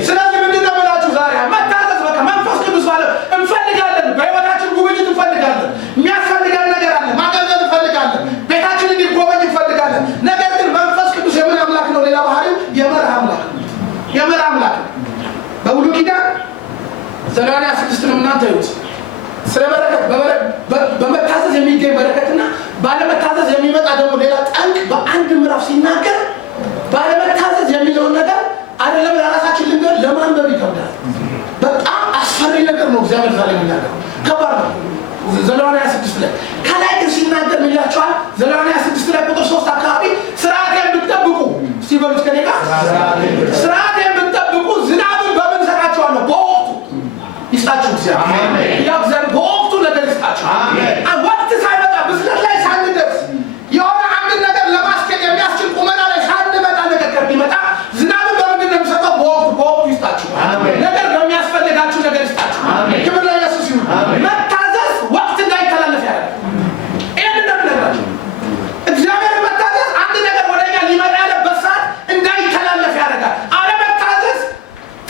ስለዚህ ምንድን ነው ብላችሁ ዛሬ መታዘዝ። በቃ መንፈስ ቅዱስ ባለ እንፈልጋለን። በሕይወታችን ጉብኝት እንፈልጋለን። የሚያስፈልገን ነገር አለ። ማገልገል እንፈልጋለን። ቤታችን እንዲጎበኝ እንፈልጋለን። ነገር ግን መንፈስ ቅዱስ የምን አምላክ ነው? ሌላ ባህሪው የመርህ አምላክ ነው። የመርህ አምላክ ነው። በብሉይ ኪዳን ዘሌዋውያን 6 ነው። እናንተ ይሁት ስለ በረከት በመታዘዝ የሚገኝ በረከትና ባለመታዘዝ የሚመጣ ደግሞ ሌላ ጠንቅ በአንድ ምዕራፍ ሲናገር ባለመታዘዝ የሚለውን ነገር አይደለም ለራሳችን ልንገር ለማንበብ ይከብዳል። በጣም አስፈሪ ነገር ነው። እግዚአብሔር ዛሬ የሚናገረው ከባድ ነው። ዘሌዋውያን 6 ላይ ከላይ ግን ሲናገር ምን ይላቸዋል? ዘሌዋውያን 6 ላይ ቁጥር 3 አካባቢ ስርዓቴን ብትጠብቁ እስቲ በሉት ከኔ ጋር ስርዓቴን ብትጠብቁ ዝናብን በምን ሰጣቸዋለሁ? በወቅቱ ይስጣችሁ። እግዚአብሔር በወቅቱ ነገር ይስጣችሁ። ወቅት ሳይመጣ ብስለት ላይ ሳንደርስ የሆነ አንድ ነገር ለማስኬድ የሚያስችል ቁመና ላይ ሳንመጣ ነገር ከሚመጣ ዝናብን በምንድን ነው የሚሰጠው? በወቅቱ ይስጣችሁ። ነገር በሚያስፈልጋችሁ ነገር ይስጣችሁ። ክብር ለኢየሱስ ይሁን። መታዘዝ ወቅት እንዳይተላለፍ ያደርጋል። ይህን እንደምነግራችሁ እግዚአብሔር መታዘዝ አንድ ነገር ወደኛ ሊመጣ ያለበት ሰዓት እንዳይተላለፍ ያደርጋል። አለመታዘዝ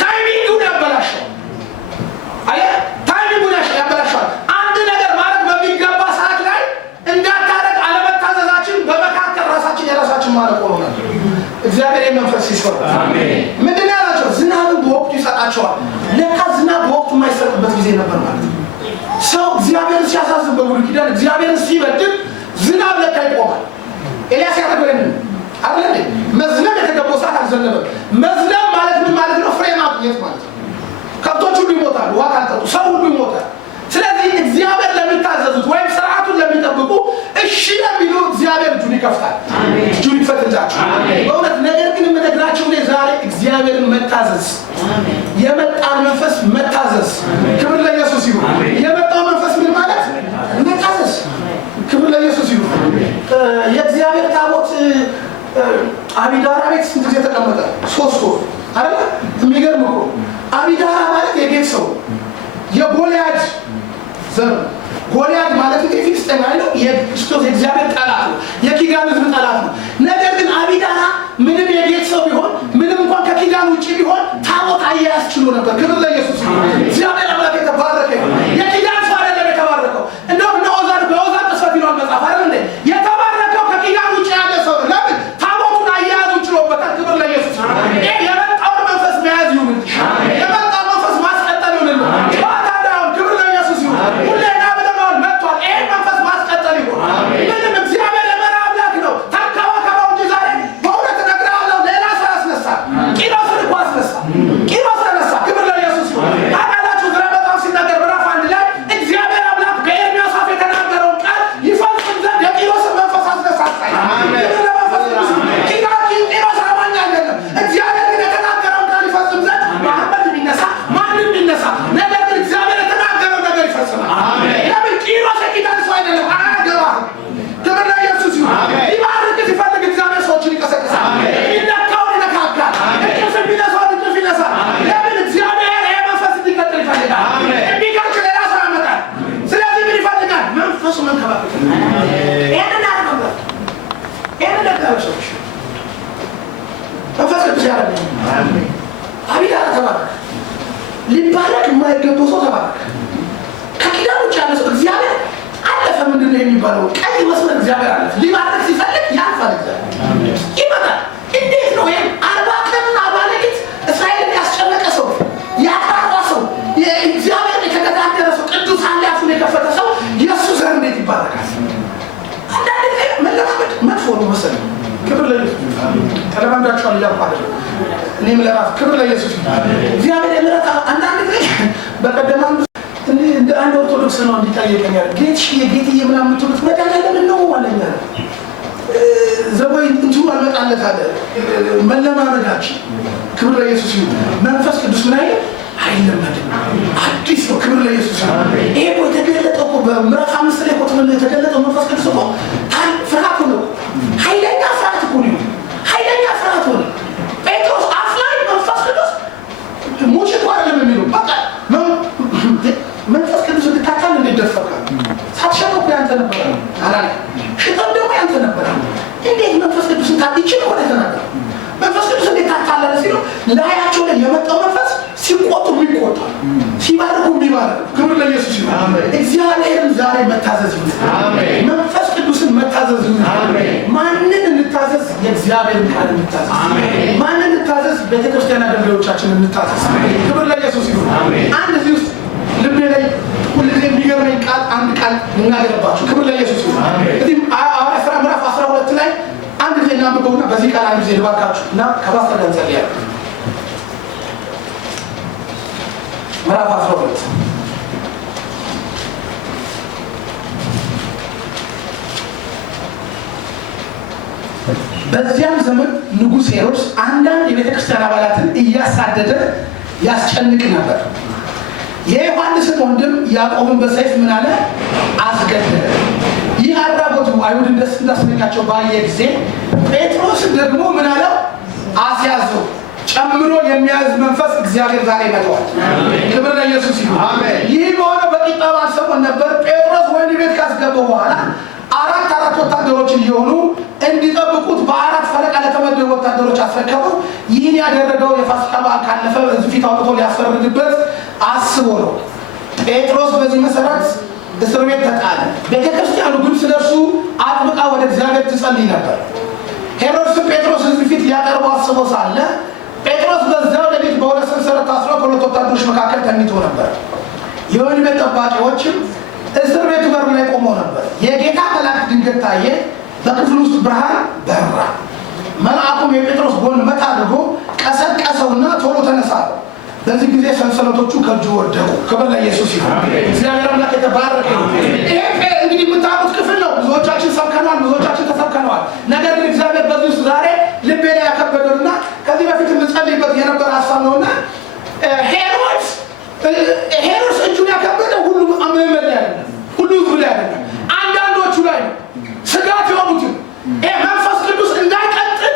ታይሚንጉን ያበላሸዋል። ታይሚንጉን ያበላሸዋል። አንድ ነገር ማድረግ በሚገባ ሰዓት ላይ እንዳታረግ አለመታዘዛችን በመካከል የራሳችን ማለት ሆኖናል። እግዚአብሔር የመንፈስ ይስፈር። ምንድን ነው ያላቸው? ዝናብን በወቅቱ ይሰጣቸዋል። ለካ ዝናብ በወቅቱ የማይሰጥበት ጊዜ ነበር ማለት ነው። ሰው እግዚአብሔርን ሲያሳዝን በብሉይ ኪዳን እግዚአብሔርን ሲበድል ዝናብ ለካ ይቆማል። ኤልያስ ያደረገው ይሄንን አይደል? መዝነብ የተገባው ሰዓት አልዘነበም። መዝነብ ማለት ምን ማለት ነው? ፍሬ ማግኘት ማለት ነው። ከብቶች ሁሉ ይሞታሉ፣ ውሃ ካልጠጡ ሰው ሁሉ ይሞታል። ስለዚህ እግዚአብሔር ለሚታዘዙት ወይም ስርዓቱን ለሚጠብቁ እሺ ለሚሉ እግዚአብሔር እጁን ይከፍታል። እጁን ይፈትላቸው በእውነት። ነገር ግን የምነግራቸው እኔ ዛሬ እግዚአብሔርን መታዘዝ፣ የመጣን መንፈስ መታዘዝ። ክብር ለኢየሱስ ይሁን። የመጣው መንፈስ ምን ማለት? መታዘዝ። ክብር ለኢየሱስ ይሁን። የእግዚአብሔር ታቦት አቢዳራ ቤት ስንት ጊዜ ተቀመጠ? 3 ወር አይደል? የሚገርም እኮ አቢዳራ ማለት የጌት ሰው የጎልያድ ዘር። ጎልያድ ማለት እንግዲህ ፍልስጤማዊ ነው። የክርስቶስ የእግዚአብሔር ጠላት ነው። የኪዳን ሕዝብ ጠላት ነው። ነገር ግን አቢዳራ ምንም የጌት ሰው ቢሆን ምንም እንኳን ከኪዳን ውጭ ቢሆን ታቦት አያያዝ ችሎ ነበር። ክብር ለኢየሱስ ይሁን። እግዚአብሔር አምላክ የተባረከ ይሁን። የኪዳን ሰው አይደለም የተባረከው። እንደውም እነ ኦዛን በኦዛን ተስፋት ይሏል መጽሐፍ አይደል እንዴ? የተባረከው ከኪዳን ውጭ ያለ ሰው ነው። ለምን? ታቦቱን አያያዙ ችሎበታል። ክብር ለኢየሱስ ይሁን። ይሄ የመጣውን መንፈስ መያዝ ይሁን። የመጣውን መንፈስ ማስቀጠል ይሁን። ክብር ለኢየሱስ ይሁን። ሁሌ ና ብለናል መጥቷል። ይሄን መንፈስ ማስቀጠል ይሁን። ምንም እግዚአብሔር የመራ አምላክ ነው። ተንከባከበው እንጂ ዛሬ በእውነት እነግርሃለሁ ሌላ ሰው ያስነሳል። ቂሮስን እኮ አስነሳ። ቂሮስ ተነሳ። ክብር ለኢየሱስ ይሁን። ታውቃላችሁ ሊባረክ የማይገባው ሰው ተባረከ። ከኪዳን ውጭ ያለ ሰው እግዚአብሔር አለፈ። ምንድን ነው የሚባለው? ቀይ መስመር እግዚአብሔር አለፈ። ሊባረክ ሲፈልግ ያልፋል። እግዚአብሔር ይመጣል። እንዴት ነው ይሄ 40 ቀንና 40 ሌሊት እስራኤልን ያስጨነቀ ሰው፣ ያጣራ ሰው፣ እግዚአብሔር የተገዳደረ ሰው፣ ቅዱስ አምላኩን የከፈተ ሰው የእሱ ዘር እንዴት ይባረካል? አንዳንድ ጊዜ መለማመድ መጥፎ ነው መሰለኝ። ክብር ለኢየሱስ። ተለማምዳችኋል እያልኩ አይደለም። እኔም ለራሱ ክብር ለኢየሱስ። እግዚአብሔር የምሕረት አንዳንድ ጊዜ በቀደም እንደ አንድ ኦርቶዶክስ ነው እንዲጠየቀኛል። ጌትዬ ምናምን የምትሉት መድኃኒዓለም ነው አለኛ። ዘወይ እንትኑ አልመጣለት አለ። መለማመዳችን ክብር ለኢየሱስ ይሁን። መንፈስ ቅዱስ ምን አይደል? አይለመድም፣ አዲስ ነው። ክብር ለኢየሱስ ይሁን። ይሄ እኮ የተገለጠው እኮ በምዕራፍ 5 ላይ እኮ የተገለጠው መንፈስ ቅዱስ እኮ ፍርሃት ነው። ኃይለኛ ፍርሃት እኮ ነው። ኃይለኛ ፍርሃት ሆነ። ጴጥሮስ አፍ ላይ መንፈስ ቅዱስ ሙች እኮ አይደለም የሚለው በቃ መንፈስ ቅዱስ እንድታታል እንደደፈቃል። ሳትሸነው ያንተ ነበር አላለ። ሽታም ደግሞ ያንተ ነበር። እንዴት መንፈስ ቅዱስን ታጥይችል ወደ ተናገረ መንፈስ ቅዱስ እንዴት ታታለለ ሲሉ ላያቸው ላይ የመጣው መንፈስ ሲቆጡ የሚቆጣ ሲባርኩ የሚባርክ። ክብር ለኢየሱስ ይሁን። እግዚአብሔርን ዛሬ መታዘዝ ይሁን። አሜን። መንፈስ ቅዱስን መታዘዝ ይሁን። አሜን። ማንን እንታዘዝ? የእግዚአብሔርን ቃል እንታዘዝ። አሜን። ማንን እንታዘዝ? ቤተክርስቲያን አገልጋዮቻችንን እንታዘዝ። ክብር ለኢየሱስ ይሁን። አሜን። አንድ እዚህ ውስጥ ልቤ ላይ ሁልጊዜ የሚገርመኝ ቃል አንድ ቃል እናገርባችሁ። ክብር ለኢየሱስ ይሁን። እዚህ ሐዋርያት ሥራ ምዕራፍ 12 ላይ አንድ ጊዜ እናንብበውና በዚህ ቃል አንድ ጊዜ ልባርካችሁ እና ከፓስተር ጋር እንጸልያለን። ምዕራፍ 12 በዚያም ዘመን ንጉሥ ሄሮድስ አንዳንድ የቤተክርስቲያን አባላትን እያሳደደ ያስጨንቅ ነበር። የዮሐንስን ወንድም ያዕቆብን በሰይፍ ምን አለ? አስገደለ። ይህ አድራጎቱ አይሁድን ደስ እንዳሰኛቸው ባየ ጊዜ ጴጥሮስን ደግሞ ምን አለው? አስያዘው። ጨምሮ የሚያዝ መንፈስ እግዚአብሔር ዛሬ መጥቷል። ክብር ለኢየሱስ ይሁን። ይህ በሆነ በቂጣ በዓል ሰሞን ነበር። ጴጥሮስ ወህኒ ቤት ካስገባው በኋላ አራት ወታደሮች እየሆኑ እንዲጠብቁት በአራት ፈረቃ ለተመደቡ ወታደሮች አስረከበው። ይህን ያደረገው የፋሲካ በዓል ካለፈ በዚህ ፊት አውጥቶ ሊያስፈርድበት አስቦ ነው። ጴጥሮስ በዚህ መሰረት እስር ቤት ተጣለ። ቤተክርስቲያኑ ግን ስለሱ አጥብቃ ወደ እግዚአብሔር ትጸልይ ነበር። ሄሮድስ ጴጥሮስ እዚህ ፊት ሊያቀርበው አስቦ ሳለ ጴጥሮስ በዛው ሌሊት በሁለት ሰንሰለት ታስሮ ከሁለት ወታደሮች መካከል ተኝቶ ነበር። የወህኒ ቤት ጠባቂዎችም እስር ቤቱ በር ላይ ቆመው ነበር። የጌታ መልአክ ድንገት ታየ፣ በክፍል ውስጥ ብርሃን በራ። መልአኩም የጴጥሮስ ጎን መታ አድርጎ ቀሰቀሰውና ቶሎ ተነሳ። በዚህ ጊዜ ሰንሰለቶቹ ከእጁ ወደቁ። ክብር ለኢየሱስ ይሁን። እግዚአብሔር አምላክ የተባረከ ይሁን። ይሄ እንግዲህ የምታውቁት ክፍል ነው። ብዙዎቻችን ሰብከነዋል፣ ብዙዎቻችን ተሰብከነዋል። ነገር ግን እግዚአብሔር በዚህ ውስጥ ዛሬ ልቤ ላይ ያከበደውና ከዚህ በፊት የምጸልይበት የነበረ ሀሳብ ነውና ሄሮድስ እጁን ያከበደው ሁሉ ምዕመን ላይ አይደለም፣ ሁሉ ህዝብ ላይ አይደለም። አንዳንዶቹ ላይ ነው ስጋት የሆኑትን መንፈስ ቅዱስ እንዳይቀጥል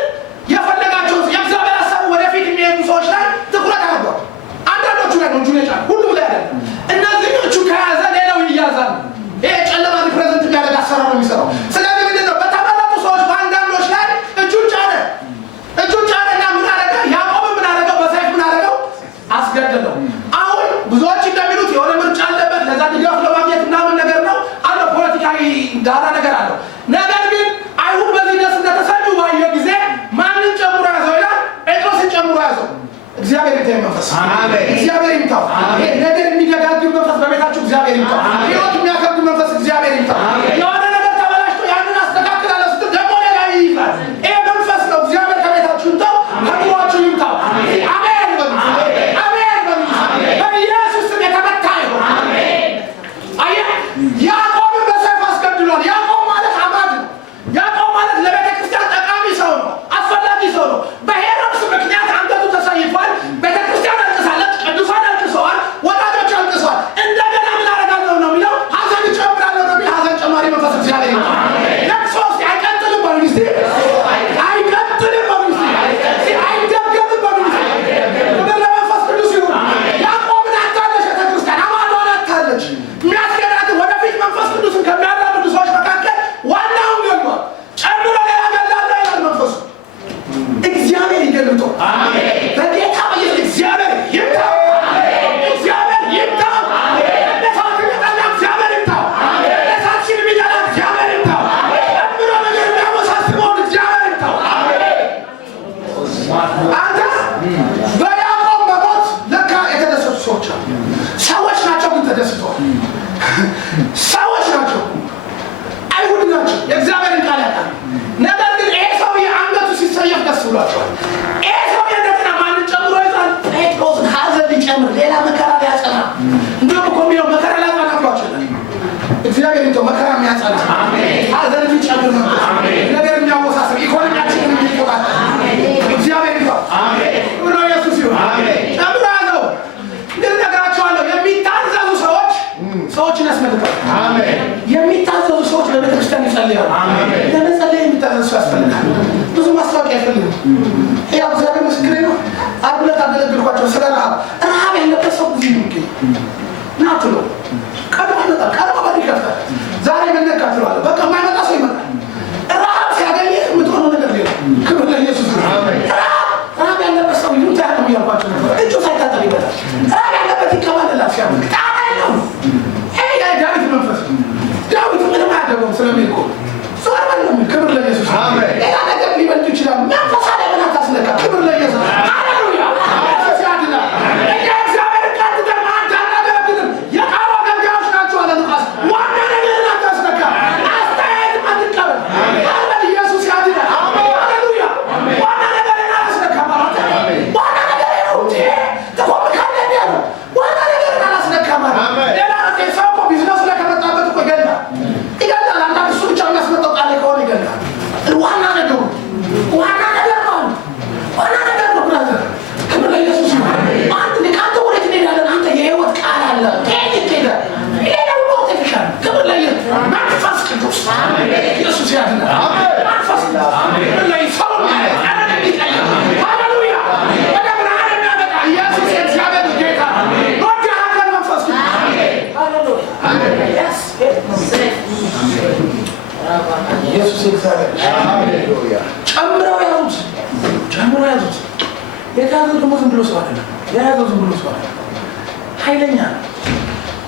የፈለጋቸው የእግዚአብሔር ሀሳብ ወደፊት የሚሄዱ ሰዎች ላይ ትኩረት አድርጓል። አንዳንዶቹ ላይ ነው እጁን የጫነው፣ ሁሉም ላይ አይደለም። እነዚህኞቹ ከያዘ ሌላው ይያዛል። ይሄ ጨለማ ሪፕሬዘንት የሚያደርግ አሰራር ነው የሚሰራው። ስለዚህ ምንድን ነው በተመረጡ ሰዎች በአንዳንዶች ላይ እጁን ጫነና ምን አደረገ? ያዕቆብ ምን አደረገው? በሰይፍ ምን አደረገው? አስገደለው። አሁን ብዙዎች እንደሚሉት የሆነ ምርጫ አለበት፣ ለዛ ድጋፍ ለማግኘት ምናምን ነገር ነው አለ፣ ፖለቲካዊ ዳራ ነገር አለው። ነገር ግን አይሁድ በዚህ ደስ እንደተሰኙ ባየ ጊዜ ማንን ጨምሮ ያዘው ይላል? ጴጥሮስን ጨምሮ ያዘው። እግዚአብሔር ይታይ መንፈስ እግዚአብሔር ይምታው። ነገር የሚደጋግም መንፈስ በቤታችሁ እግዚአብሔር ይምታው። ሕይወት የሚያከብድ መንፈስ እግዚአብሔር ይምታው። የሆነ ነገር ተበላሽቶ ያንን አስተካክላለሁ ስትል ደግሞ ሌላ ይይዛል። ይሄ መንፈስ ነው። እግዚአብሔር ከቤታችሁ ይምታው፣ ከኑሯችሁ ይምታው። አሜን በሉ። አሜን በሉ። በኢየሱስ ስም የተመታ ይሁን። አየህ፣ ያዕቆብን በሰይፍ አስገድሏል። ያዕቆብ ማለት አማድ ነው። ያዕቆብ ማለት ለቤተ ክርስቲያን ጠቃሚ ሰው ነው፣ አስፈላጊ ሰው ነው። በሄሮድስ ምክንያት አንገቱ ተሰይፏል። ቤተ ክርስቲያን አልቅሳለች፣ ቅዱሳን አልቅሰዋል፣ ወጣቶች አልቅሰዋል። እንደገና ምን አደርጋለሁ ነው የሚለው? ሀዘን እጨምራለሁ ነው የሚለው። ሀዘን ጨማሪ ሰዎች ናቸው ግን ተደስተዋል። ሰዎች ናቸው፣ አይሁድ ናቸው፣ የእግዚአብሔርን ቃል ያውቃሉ። ነገር ግን ይሄ ሰውዬ አንገቱ ሲሰየፍ ደስ ብሏቸዋል። ይሄ ሰውዬ እንደገና ማንን ጨምሮ ይዟል? ጴጥሮስን ሐዘን ሊጨምር ሌላ መከራ ሊያጸና። እንዲሁም እኮ የሚለው መከራ ሊያጸናባቸው እግዚአብሔር እንቶ መከራ የሚያጸና ሐዘን ሊጨምር ነው። ነገር የሚያወሳስብ ኢኮኖሚያችንን የሚቆጣጠር እግዚአብሔር ይባል። ብሎ ኢየሱስ ይሁን። ጨምሮ ያዘው። ልነግራቸዋለሁ፣ የሚታዘዙ ሰዎችን ያስመልካል። የሚታዘዙ ሰዎች ለቤተክርስቲያን ይጸልያሉ። ለመጸለይ የሚታዘዙ ሰው ያስፈልጋል። ብዙ ማስታወቂያ አይፈልግም። ያው እግዚአብሔር ምስክሬ ነው። ዓርብ ዕለት አገለግልኳቸው ስለ ረሃብ ያለበት ሰው ብዙ የሚገኝ ናት ብሎ ቀድሞ ይመጣል። ቀድሞ በር ይከፍታል። ዛሬ መነካ ትለዋለህ። በቃ የማይመጣ ሰው ይመጣል። ረሃብ ሲያገኝ የምትሆነው ነገር ሌላ። ክብር ለኢየሱስ። ረሃብ ያለበት ሰው ይሉት ያለው እያልኳቸው ነበር። እጁ ሳይታጠብ ይመጣል። ረሃብ ያለበት ይቀባልላል። ሲያመልክ ጣጣ የለውም። ዳዊት መንፈስ ዳዊት ምንም አያደርገውም ስለሚልኩ ዞርበለም። ክብር ለኢየሱስ። ሌላ ነገር ሊበልጡ ይችላል። መንፈሳ ላይ ምን አታስነካ። ክብር ለኢየሱስ። ሃሌሉያ። መንፈስ ያድናል። እኛ እግዚአብሔር ቃል ትተን አናገለግልም። የቃሉ አገልጋዮች ናቸው አለ ሉቃስ። ዋና ነገርን አታስነካ። አስተያየት አትቀበል። አለ ኢየሱስ ያድናል። ሃሌሉያ። ዋና ነገርን አታስነካ ማለት ዋና ነገር ነው እንጂ ተቆምካለ ነው። ዋና ነገርን አታስነካ ማለት ሌላ ሰው ቢዝነስ ላይ ከመጣበት እኮ ይገላል። አንዳንድ እሱ ብቻ የሚያስመጣው ቃል ከሆነ ይገላል። ዋና ነገር ነው። ዋና ነገር ነው። ብራዘር ክብር ለኢየሱስ ነው። አንተ ከአንተ ወዴት እንሄዳለን? አንተ የህይወት ቃል አለ። ከየት ሄዳል? ሌላ ሁሉ ተፈሻል። ክብር ለኢየሱስ። መንፈስ ቅዱስ ኢየሱስ ያድናል። መንፈስ ክብር ለኢየሱስ ሃሌሉያ። ወደ ብርሃን የሚያመጣ ኢየሱስ የእግዚአብሔር ጌታ ወደ መንፈስ ቅዱስ ኢየሱስ እግዚአብሔር ጨምረው ያዙት። የተያዘው ደግሞ ዝም ብሎ ሰው አይደለም። የያዘው ዝም ብሎ ሰው አይደለም። ኃይለኛ ነው።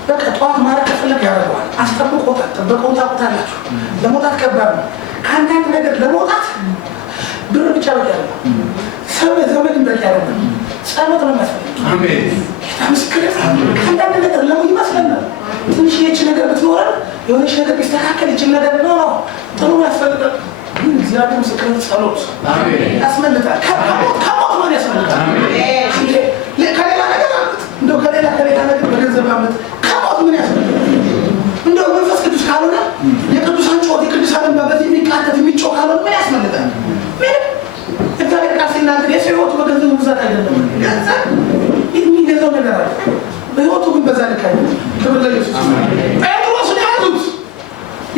በቃ ጠዋት ማረግ ከፈለግ ያደርገዋል። አስጠብቆታል። ጥበቃውን ታውቁታላችሁ። ለመውጣት ከባድ ነው። ከአንዳንድ ነገር ለመውጣት ብር ብቻ በቂ አይደለም። ዘመድን በቂ አይደለም። ጸሎት ነው የሚያስፈልግ። ጌታ ምስክር። ከአንዳንድ ነገር ይመስለናል ትንሽ የእጅ ነገር ብትኖረን የሆነች ነገር ቢስተካከል ይችል ነገር ነው ጥሩ ያስፈልጋል። ግን እግዚአብሔር ምስክር ጸሎት ያስመልጣል። ከሞት ማን ያስመልጣል? ከሌላ ነገር አመት እንደው ከሌላ ነገር በገንዘብ አመት ከሞት ምን ያስመልጣል? እንደው መንፈስ ቅዱስ ካልሆነ የቅዱሳን ጩኸት የቅዱሳን በዚህ የሚቃተት የሚጮህ ካልሆነ ምን ያስመልጣል? ምንም። እግዚአብሔር ቃል ሲናገር የሰው ሕይወቱ በገንዘቡ ብዛት አይደለም። ገንዘብ የሚገዛው ነገር አለ። በሕይወቱ ግን በዛ ልክ አይደለም። ክብር ለኢየሱስ። ጴጥሮስን ያዙት።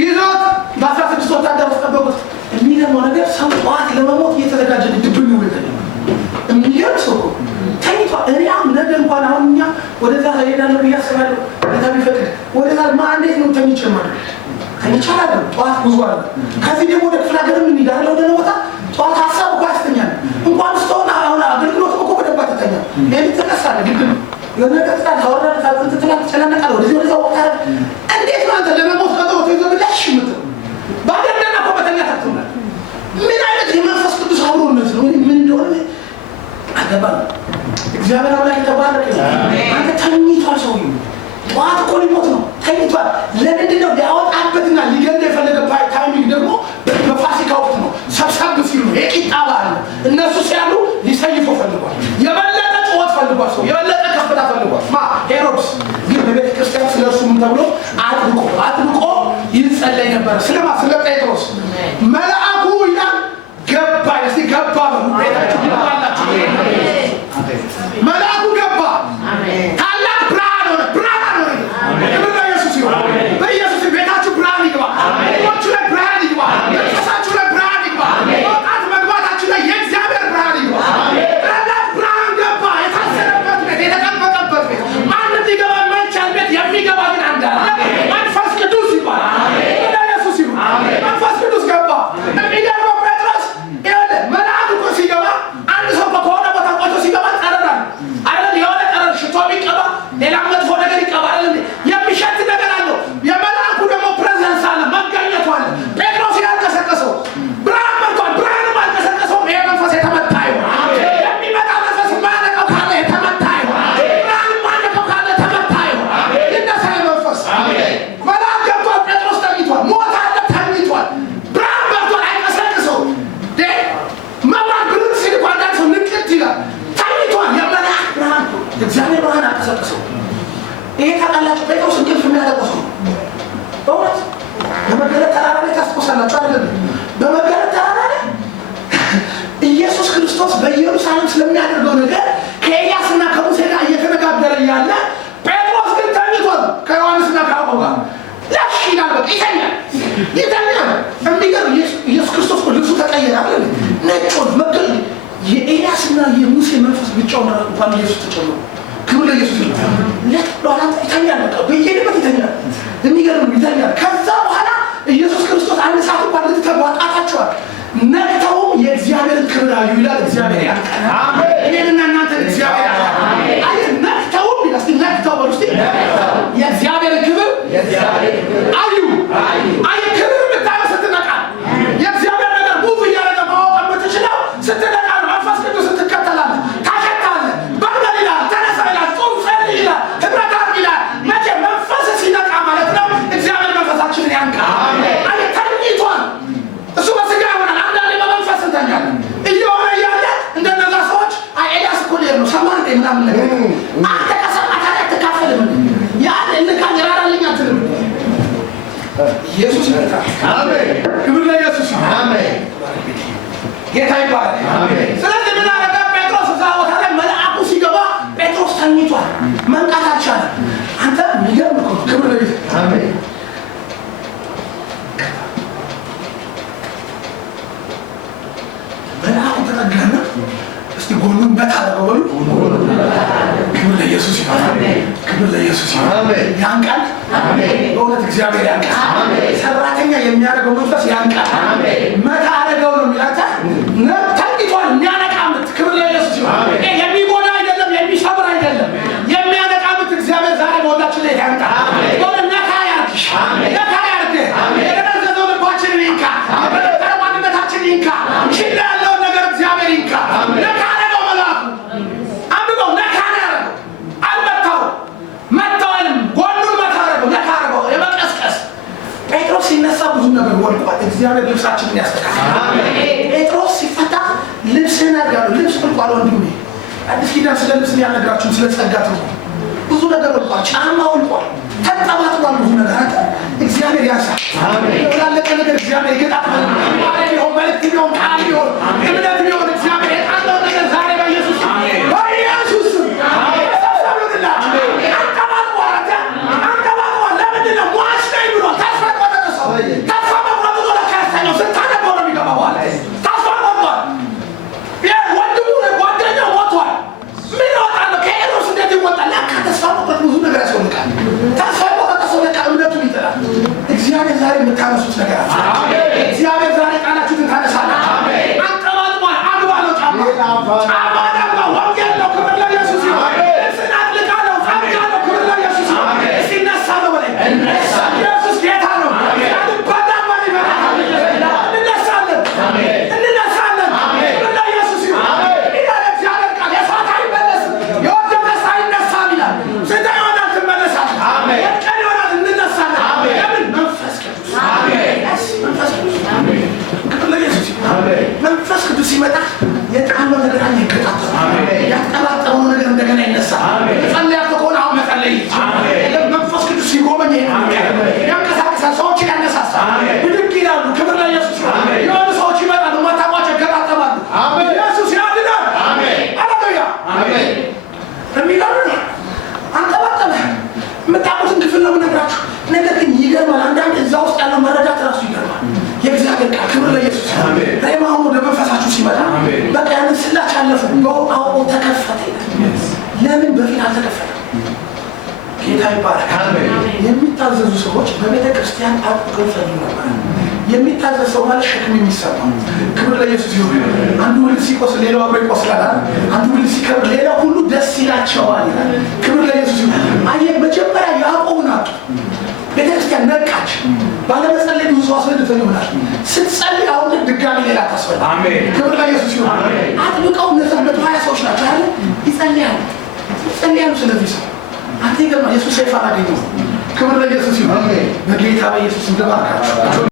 ይዞት በ16 ወታደሮች ጠበቁት። የሚገርመው ነገር ሰው ጠዋት ለመሞት እየተዘጋጀ ድብን ነው ይወጣል። የሚገርም ሰው ተኝቷል። እኔ ነገ እንኳን አሁን እኛ ወደዛ ሄዳለሁ ብዬ አስባለሁ። ጌታ ቢፈቅድ ወደዛ እንዴት ነው ተኝቼ ማለት ተኝቻለሁ። ጠዋት ጉዞ አለ። ከዚህ ደግሞ ወደ ክፍለ ሀገር ምን ይዳለ ወደ ቦታ ጠዋት ሀሳብ እኮ ያስተኛል። እንኳን ስተሆነ አሁን አገልግሎት እኮ በደንብ አትተኛም። ይሄን ተነሳለ ግድ ነው የሆነ ነገር ታወራለህ። ታጥንት ትጨናነቃለህ። ወደዛ ወጣህ። እንዴት ነው አንተ ለመሞት ቀጠሮ ተይዞ ብለሽ ምትል ባደረና እኮ በተኛ ታጥቷል። ምን አይነት የመንፈስ ቅዱስ አብሮነት ነው? ምን እንደሆነ አገባን። እግዚአብሔር አምላክ የተባረከ ነው። አንተ ተኝቷል። ሰውዬው ጠዋት እኮ ሊሞት ነው። ተኝቷል። ለምንድን ነው ሊያወጣበትና ሊገል የፈለገበት ታይሚንግ ደግሞ በፋሲካ ወቅት ነው። ሰብሰብ ሲሉ የቂጣ በዓል ነው። እነሱ ሲያሉ ሊሰይፉ ፈልጓል። የበለጠ ጩኸት ፈልጓል። ሰው የበለጠ ከፍታ ፈልጓል። ሄሮድስ ግን በቤተ ክርስቲያን ስለሱ ምን ተብሎ አጥብቆ ይጸለይ ነበር። ስለ ጴጥሮስ መልአኩ ይላል ገባ። እስቲ ገባ ቤታችሁ ይባላችሁ። መልአኩ ገባ። ታላቅ ብርሃን ሆነ። ክብር ለኢየሱስ ይሁን። በኢየሱስ ቤታችሁ ብርሃን ይግባ። ልጆቹ ላይ ብርሃን ይግባ። መንፈሳችሁ ላይ ብርሃን ይግባ። መውጣት መግባታችሁ ላይ የእግዚአብሔር ብርሃን ይግባ። ታላቅ ብርሃን ገባ። የታሰረበት ቤት፣ የተጠበቀበት ቤት፣ ማንም ሊገባ የማይቻል ቤት የሚገባ ግን አንድ አለ። መንፈስ ቅዱስ ይባላል። ክብር ለኢየሱስ ይሁን። ይሄ ታውቃላችሁ፣ ጴጥሮስ እንቅልፍ የሚያጠቁ ሰው በእውነት በመገለጥ ተራራ ላይ ታስታውሳላችሁ አይደለም? በመገለጥ ተራራ ላይ ኢየሱስ ክርስቶስ በኢየሩሳሌም ስለሚያደርገው ነገር ከኤልያስና ከሙሴ ጋር እየተነጋገረ ያለ ጴጥሮስ ግን ተኝቷል። ከዮሐንስና ከያዕቆብ ጋር ለሽ ይላል። በቃ ይተኛል። የሚገርም ኢየሱስ ክርስቶስ ልብሱ ተቀየረ አይደል? ነጭ መገል የኤልያስና የሙሴ መንፈስ ብቻውን እንኳን ኢየሱስ ተጨምሮ ክብር ለኢየሱስ ይሁን። ለኋላ ይተኛል። በቃ በየሄደበት ይተኛል። የሚገርም ይተኛል። ከዛ በኋላ ኢየሱስ ክርስቶስ አንድ ሰዓት እንኳን ልትተጉ አቃታቸዋል። ነቅተውም የእግዚአብሔርን ክብር አዩ ይላል። እግዚአብሔር ያልቃል። አሜን። እኔና እናንተ እግዚአብሔር ያልቃል። አይ ነቅተውም ይላል። እስቲ ነቅተው በሉ እስቲ የእግዚአብሔርን ክብር አዩ። አይ ክብር ብታዩ ስትነቃ የእግዚአብሔር ነገር ሙቭ እያደረገ ማወቅ የምትችለው ስትነቃ ነው። መንፈስ ቅዱስ ስትከተላለህ ታሸታለህ። በቅበል ይላል፣ ተነሳ ይላል፣ ጾም ጸልይ ይላል፣ ህብረት አድርግ ይላል። መቼ መንፈስ ሲነቃ ማለት ነው እግዚአብሔር መንፈሳችንን ያንቃል። አይ ተኝቷል እሱ በስጋ ይሆናል። አንዳንዴ በመንፈስ እንተኛለን። እየሆነ እያለ እንደነዛ ሰዎች ኤልያስ እኮ ሊሄድ ነው ሰማ እንደ ምናምን ነገር አንተ ከሰማ ታዲያ አትካፈልም። ያን እንካን ይራራልኝ አትልም። ኢየሱስ ይባረክ። አሜን። ክብር ለኢየሱስ ይሁን። አሜን። ጌታ ይባረክ። አሜን። ስለዚህ ምን አደረገ ጴጥሮስ? እዛ ቦታ ላይ መልአኩ ሲገባ ጴጥሮስ ተኝቷል። መንቃት አልቻለም። አንተ የሚገርም እኮ ነው። ክብር ለኢየሱስ። አሜን። መልአኩ ተናገረና እስቲ ጎኑን በታረገው በሉ። ክብር ለኢየሱስ ይሁን። ክብር ለኢየሱስ ይሁን። ያንቃል። በእውነት እግዚአብሔር ያንቃል። ሰራተኛ የሚያደርገው መንፈስ ያንቃል። መታ አደረገው ነው የሚላታ ተንቅቷል። የሚያነቃምት ክብር ለኢየሱስ ይሁን። የሚጎዳ አይደለም፣ የሚሰብር አይደለም፣ የሚያነቃምት እግዚአብሔር ዛሬ በሁላችን ላይ ያንቃል። በእውነት ነካ ያርግሽ፣ ነካ ያርግህ። የደነዘዘው ልባችንን ይንካ፣ የበለጠ ማንነታችንን ይንካ። ሽላ ያለውን ነገር እግዚአብሔር ይንካ። ነካ አደረገው መልአኩ። አንብበው ነካ ያደረገው አልመታው፣ መታወልም ጎኑን መታ አደረገው፣ ነካ አደረገው። የመቀስቀስ ጴጥሮስ ሲነሳ ብዙ ነገር ወድቋል። እግዚአብሔር ልብሳችንን ያስተካክላል። ጴጥሮስ ሲፈታ ልብስህን አድርጋለሁ። ልብስ ወድቋል ወንድሜ። አዲስ ኪዳን ስለ ልብስ ያልነግራችሁም ስለ ጸጋ ትርጉም ብዙ ነገር ወድቋል። ጫማ ወድቋል፣ ተንጠባጥቧል። ብዙ ነገር አንተ እግዚአብሔር ያንሳል። የወላለቀ ነገር እግዚአብሔር ይገጣጥማል። ቢሆን መልእክት ቢሆን ቃል ቢሆን እምነት ቢሆን እግዚአብሔር የጣለውን ነገር ዛሬ በኢየሱስ በኢየሱስ አንጠባጥቧል። ለምንድን ነው ሟች ነኝ ብሎ ተስፋ ቆረጠ ሰው። ተስፋ መቁረጡ ነው ለካ ያሰኘው። ስታነበው ነው የሚገባው። በኋላ ተስፋ ቆርጧል። ወንድሙ ጓደኛው ሞቷል። ምን ይወጣል? ከኤሮስ እንዴት ይወጣል? ለካ ተስፋ መቁረጥ ብዙ ነገር ያስወልቃል። ተስፋ የቆረጠ ሰው ለካ እምነቱን ይጥላል። እግዚአብሔር ዛሬ የምታነሱት ነገር አለ። እግዚአብሔር ዛሬ ቃላችሁን ታነሳለህ። አንጠባጥቧል። አግባ ነው ጫማ ጫማ ደግሞ ወንጌል ነው። ክብር ለኢየሱስ ይሁን። ስናት ልቃለው ጸጋ ነው። ክብር ለኢየሱስ ይሁን። ሲነሳ ነው በላይ ኢየሱስ ጌታ ነው። በጣም በላይ እንነሳለን፣ እንነሳለን። ክብር ለኢየሱስ ይሁን። ይላል እግዚአብሔር ቃል። የሳት አይመለስም፣ የወደቀ ሳይነሳም ይላል። ስንት ይሆናል ትመለሳለህ። ወድቀን ይሆናል እንነሳለን። ለምን? መንፈስ ቅዱስ። መንፈስ ቅዱስ። ክብር ለኢየሱስ ይሁን። መንፈስ ቅዱስ ሲመጣ የጣለው ነገር አለ ይከታተላል። ያጠባጠበው ነገር እንደገና ይነሳል። ጸልያችሁ ከሆነ አሁን መጸለይ ይችላል። መንፈስ ቅዱስ ሲጎበኝ ያንቀሳቅሳል፣ ሰዎችን ያነሳሳል፣ ብድግ ይላሉ። ክብር ለኢየሱስ ይሁን። የሆኑ ሰዎች ይመጣሉ፣ ማታቋቸው ይገጣጠማሉ። ኢየሱስ ያድናል። ሃሌሉያ። የሚገርም ነው። አንጠባጠበ። የምታውቁትን ክፍል ነው የምነግራችሁ። ነገር ግን ይገርማል። አንዳንድ እዛ ውስጥ ያለው መረዳት ራሱ ይገርማል። የእግዚአብሔር ቃል ክብር ለኢየሱስ ይሁን። ሬማውን ወደ መንፈሳችሁ ሲመጣ በቃ ያንን ስላች አለፉ። አውቆ ተከፈተ። ለምን በፊት አልተከፈተም? ጌታ ይባረክ። የሚታዘዙ ሰዎች በቤተ ክርስቲያን አጥብቀው ይጸልዩ ነበር። የሚታዘዝ ሰው ማለት ሸክም የሚሰማው። ክብር ለኢየሱስ ይሁን። አንዱ ብልት ሲቆስል ሌላው አብሮ ይቆስላል። አንዱ ብልት ሲከብር ሌላው ሁሉ ደስ ይላቸዋል ይላል። ክብር ለኢየሱስ ይሁን። አየህ መጀመሪያ ያዕቆብን አጡ። ቤተክርስቲያን ነቃች። ባለመጸለይ ብዙ ሰው አስፈልገው ይሆናል። ስትጸልይ አሁን ድጋሚ ሌላ ታስፈልግ። ክብር ለኢየሱስ ይሁን። አጥብቀው እነዛ 120 ሰዎች ናቸው አይደል? ይጸልያሉ። ስለዚህ ሰው አንተ ይገርማል። ኢየሱስ ሰይፍ አላገኘም። ክብር ለኢየሱስ ይሁን። በጌታ በኢየሱስ እንደባርካችሁ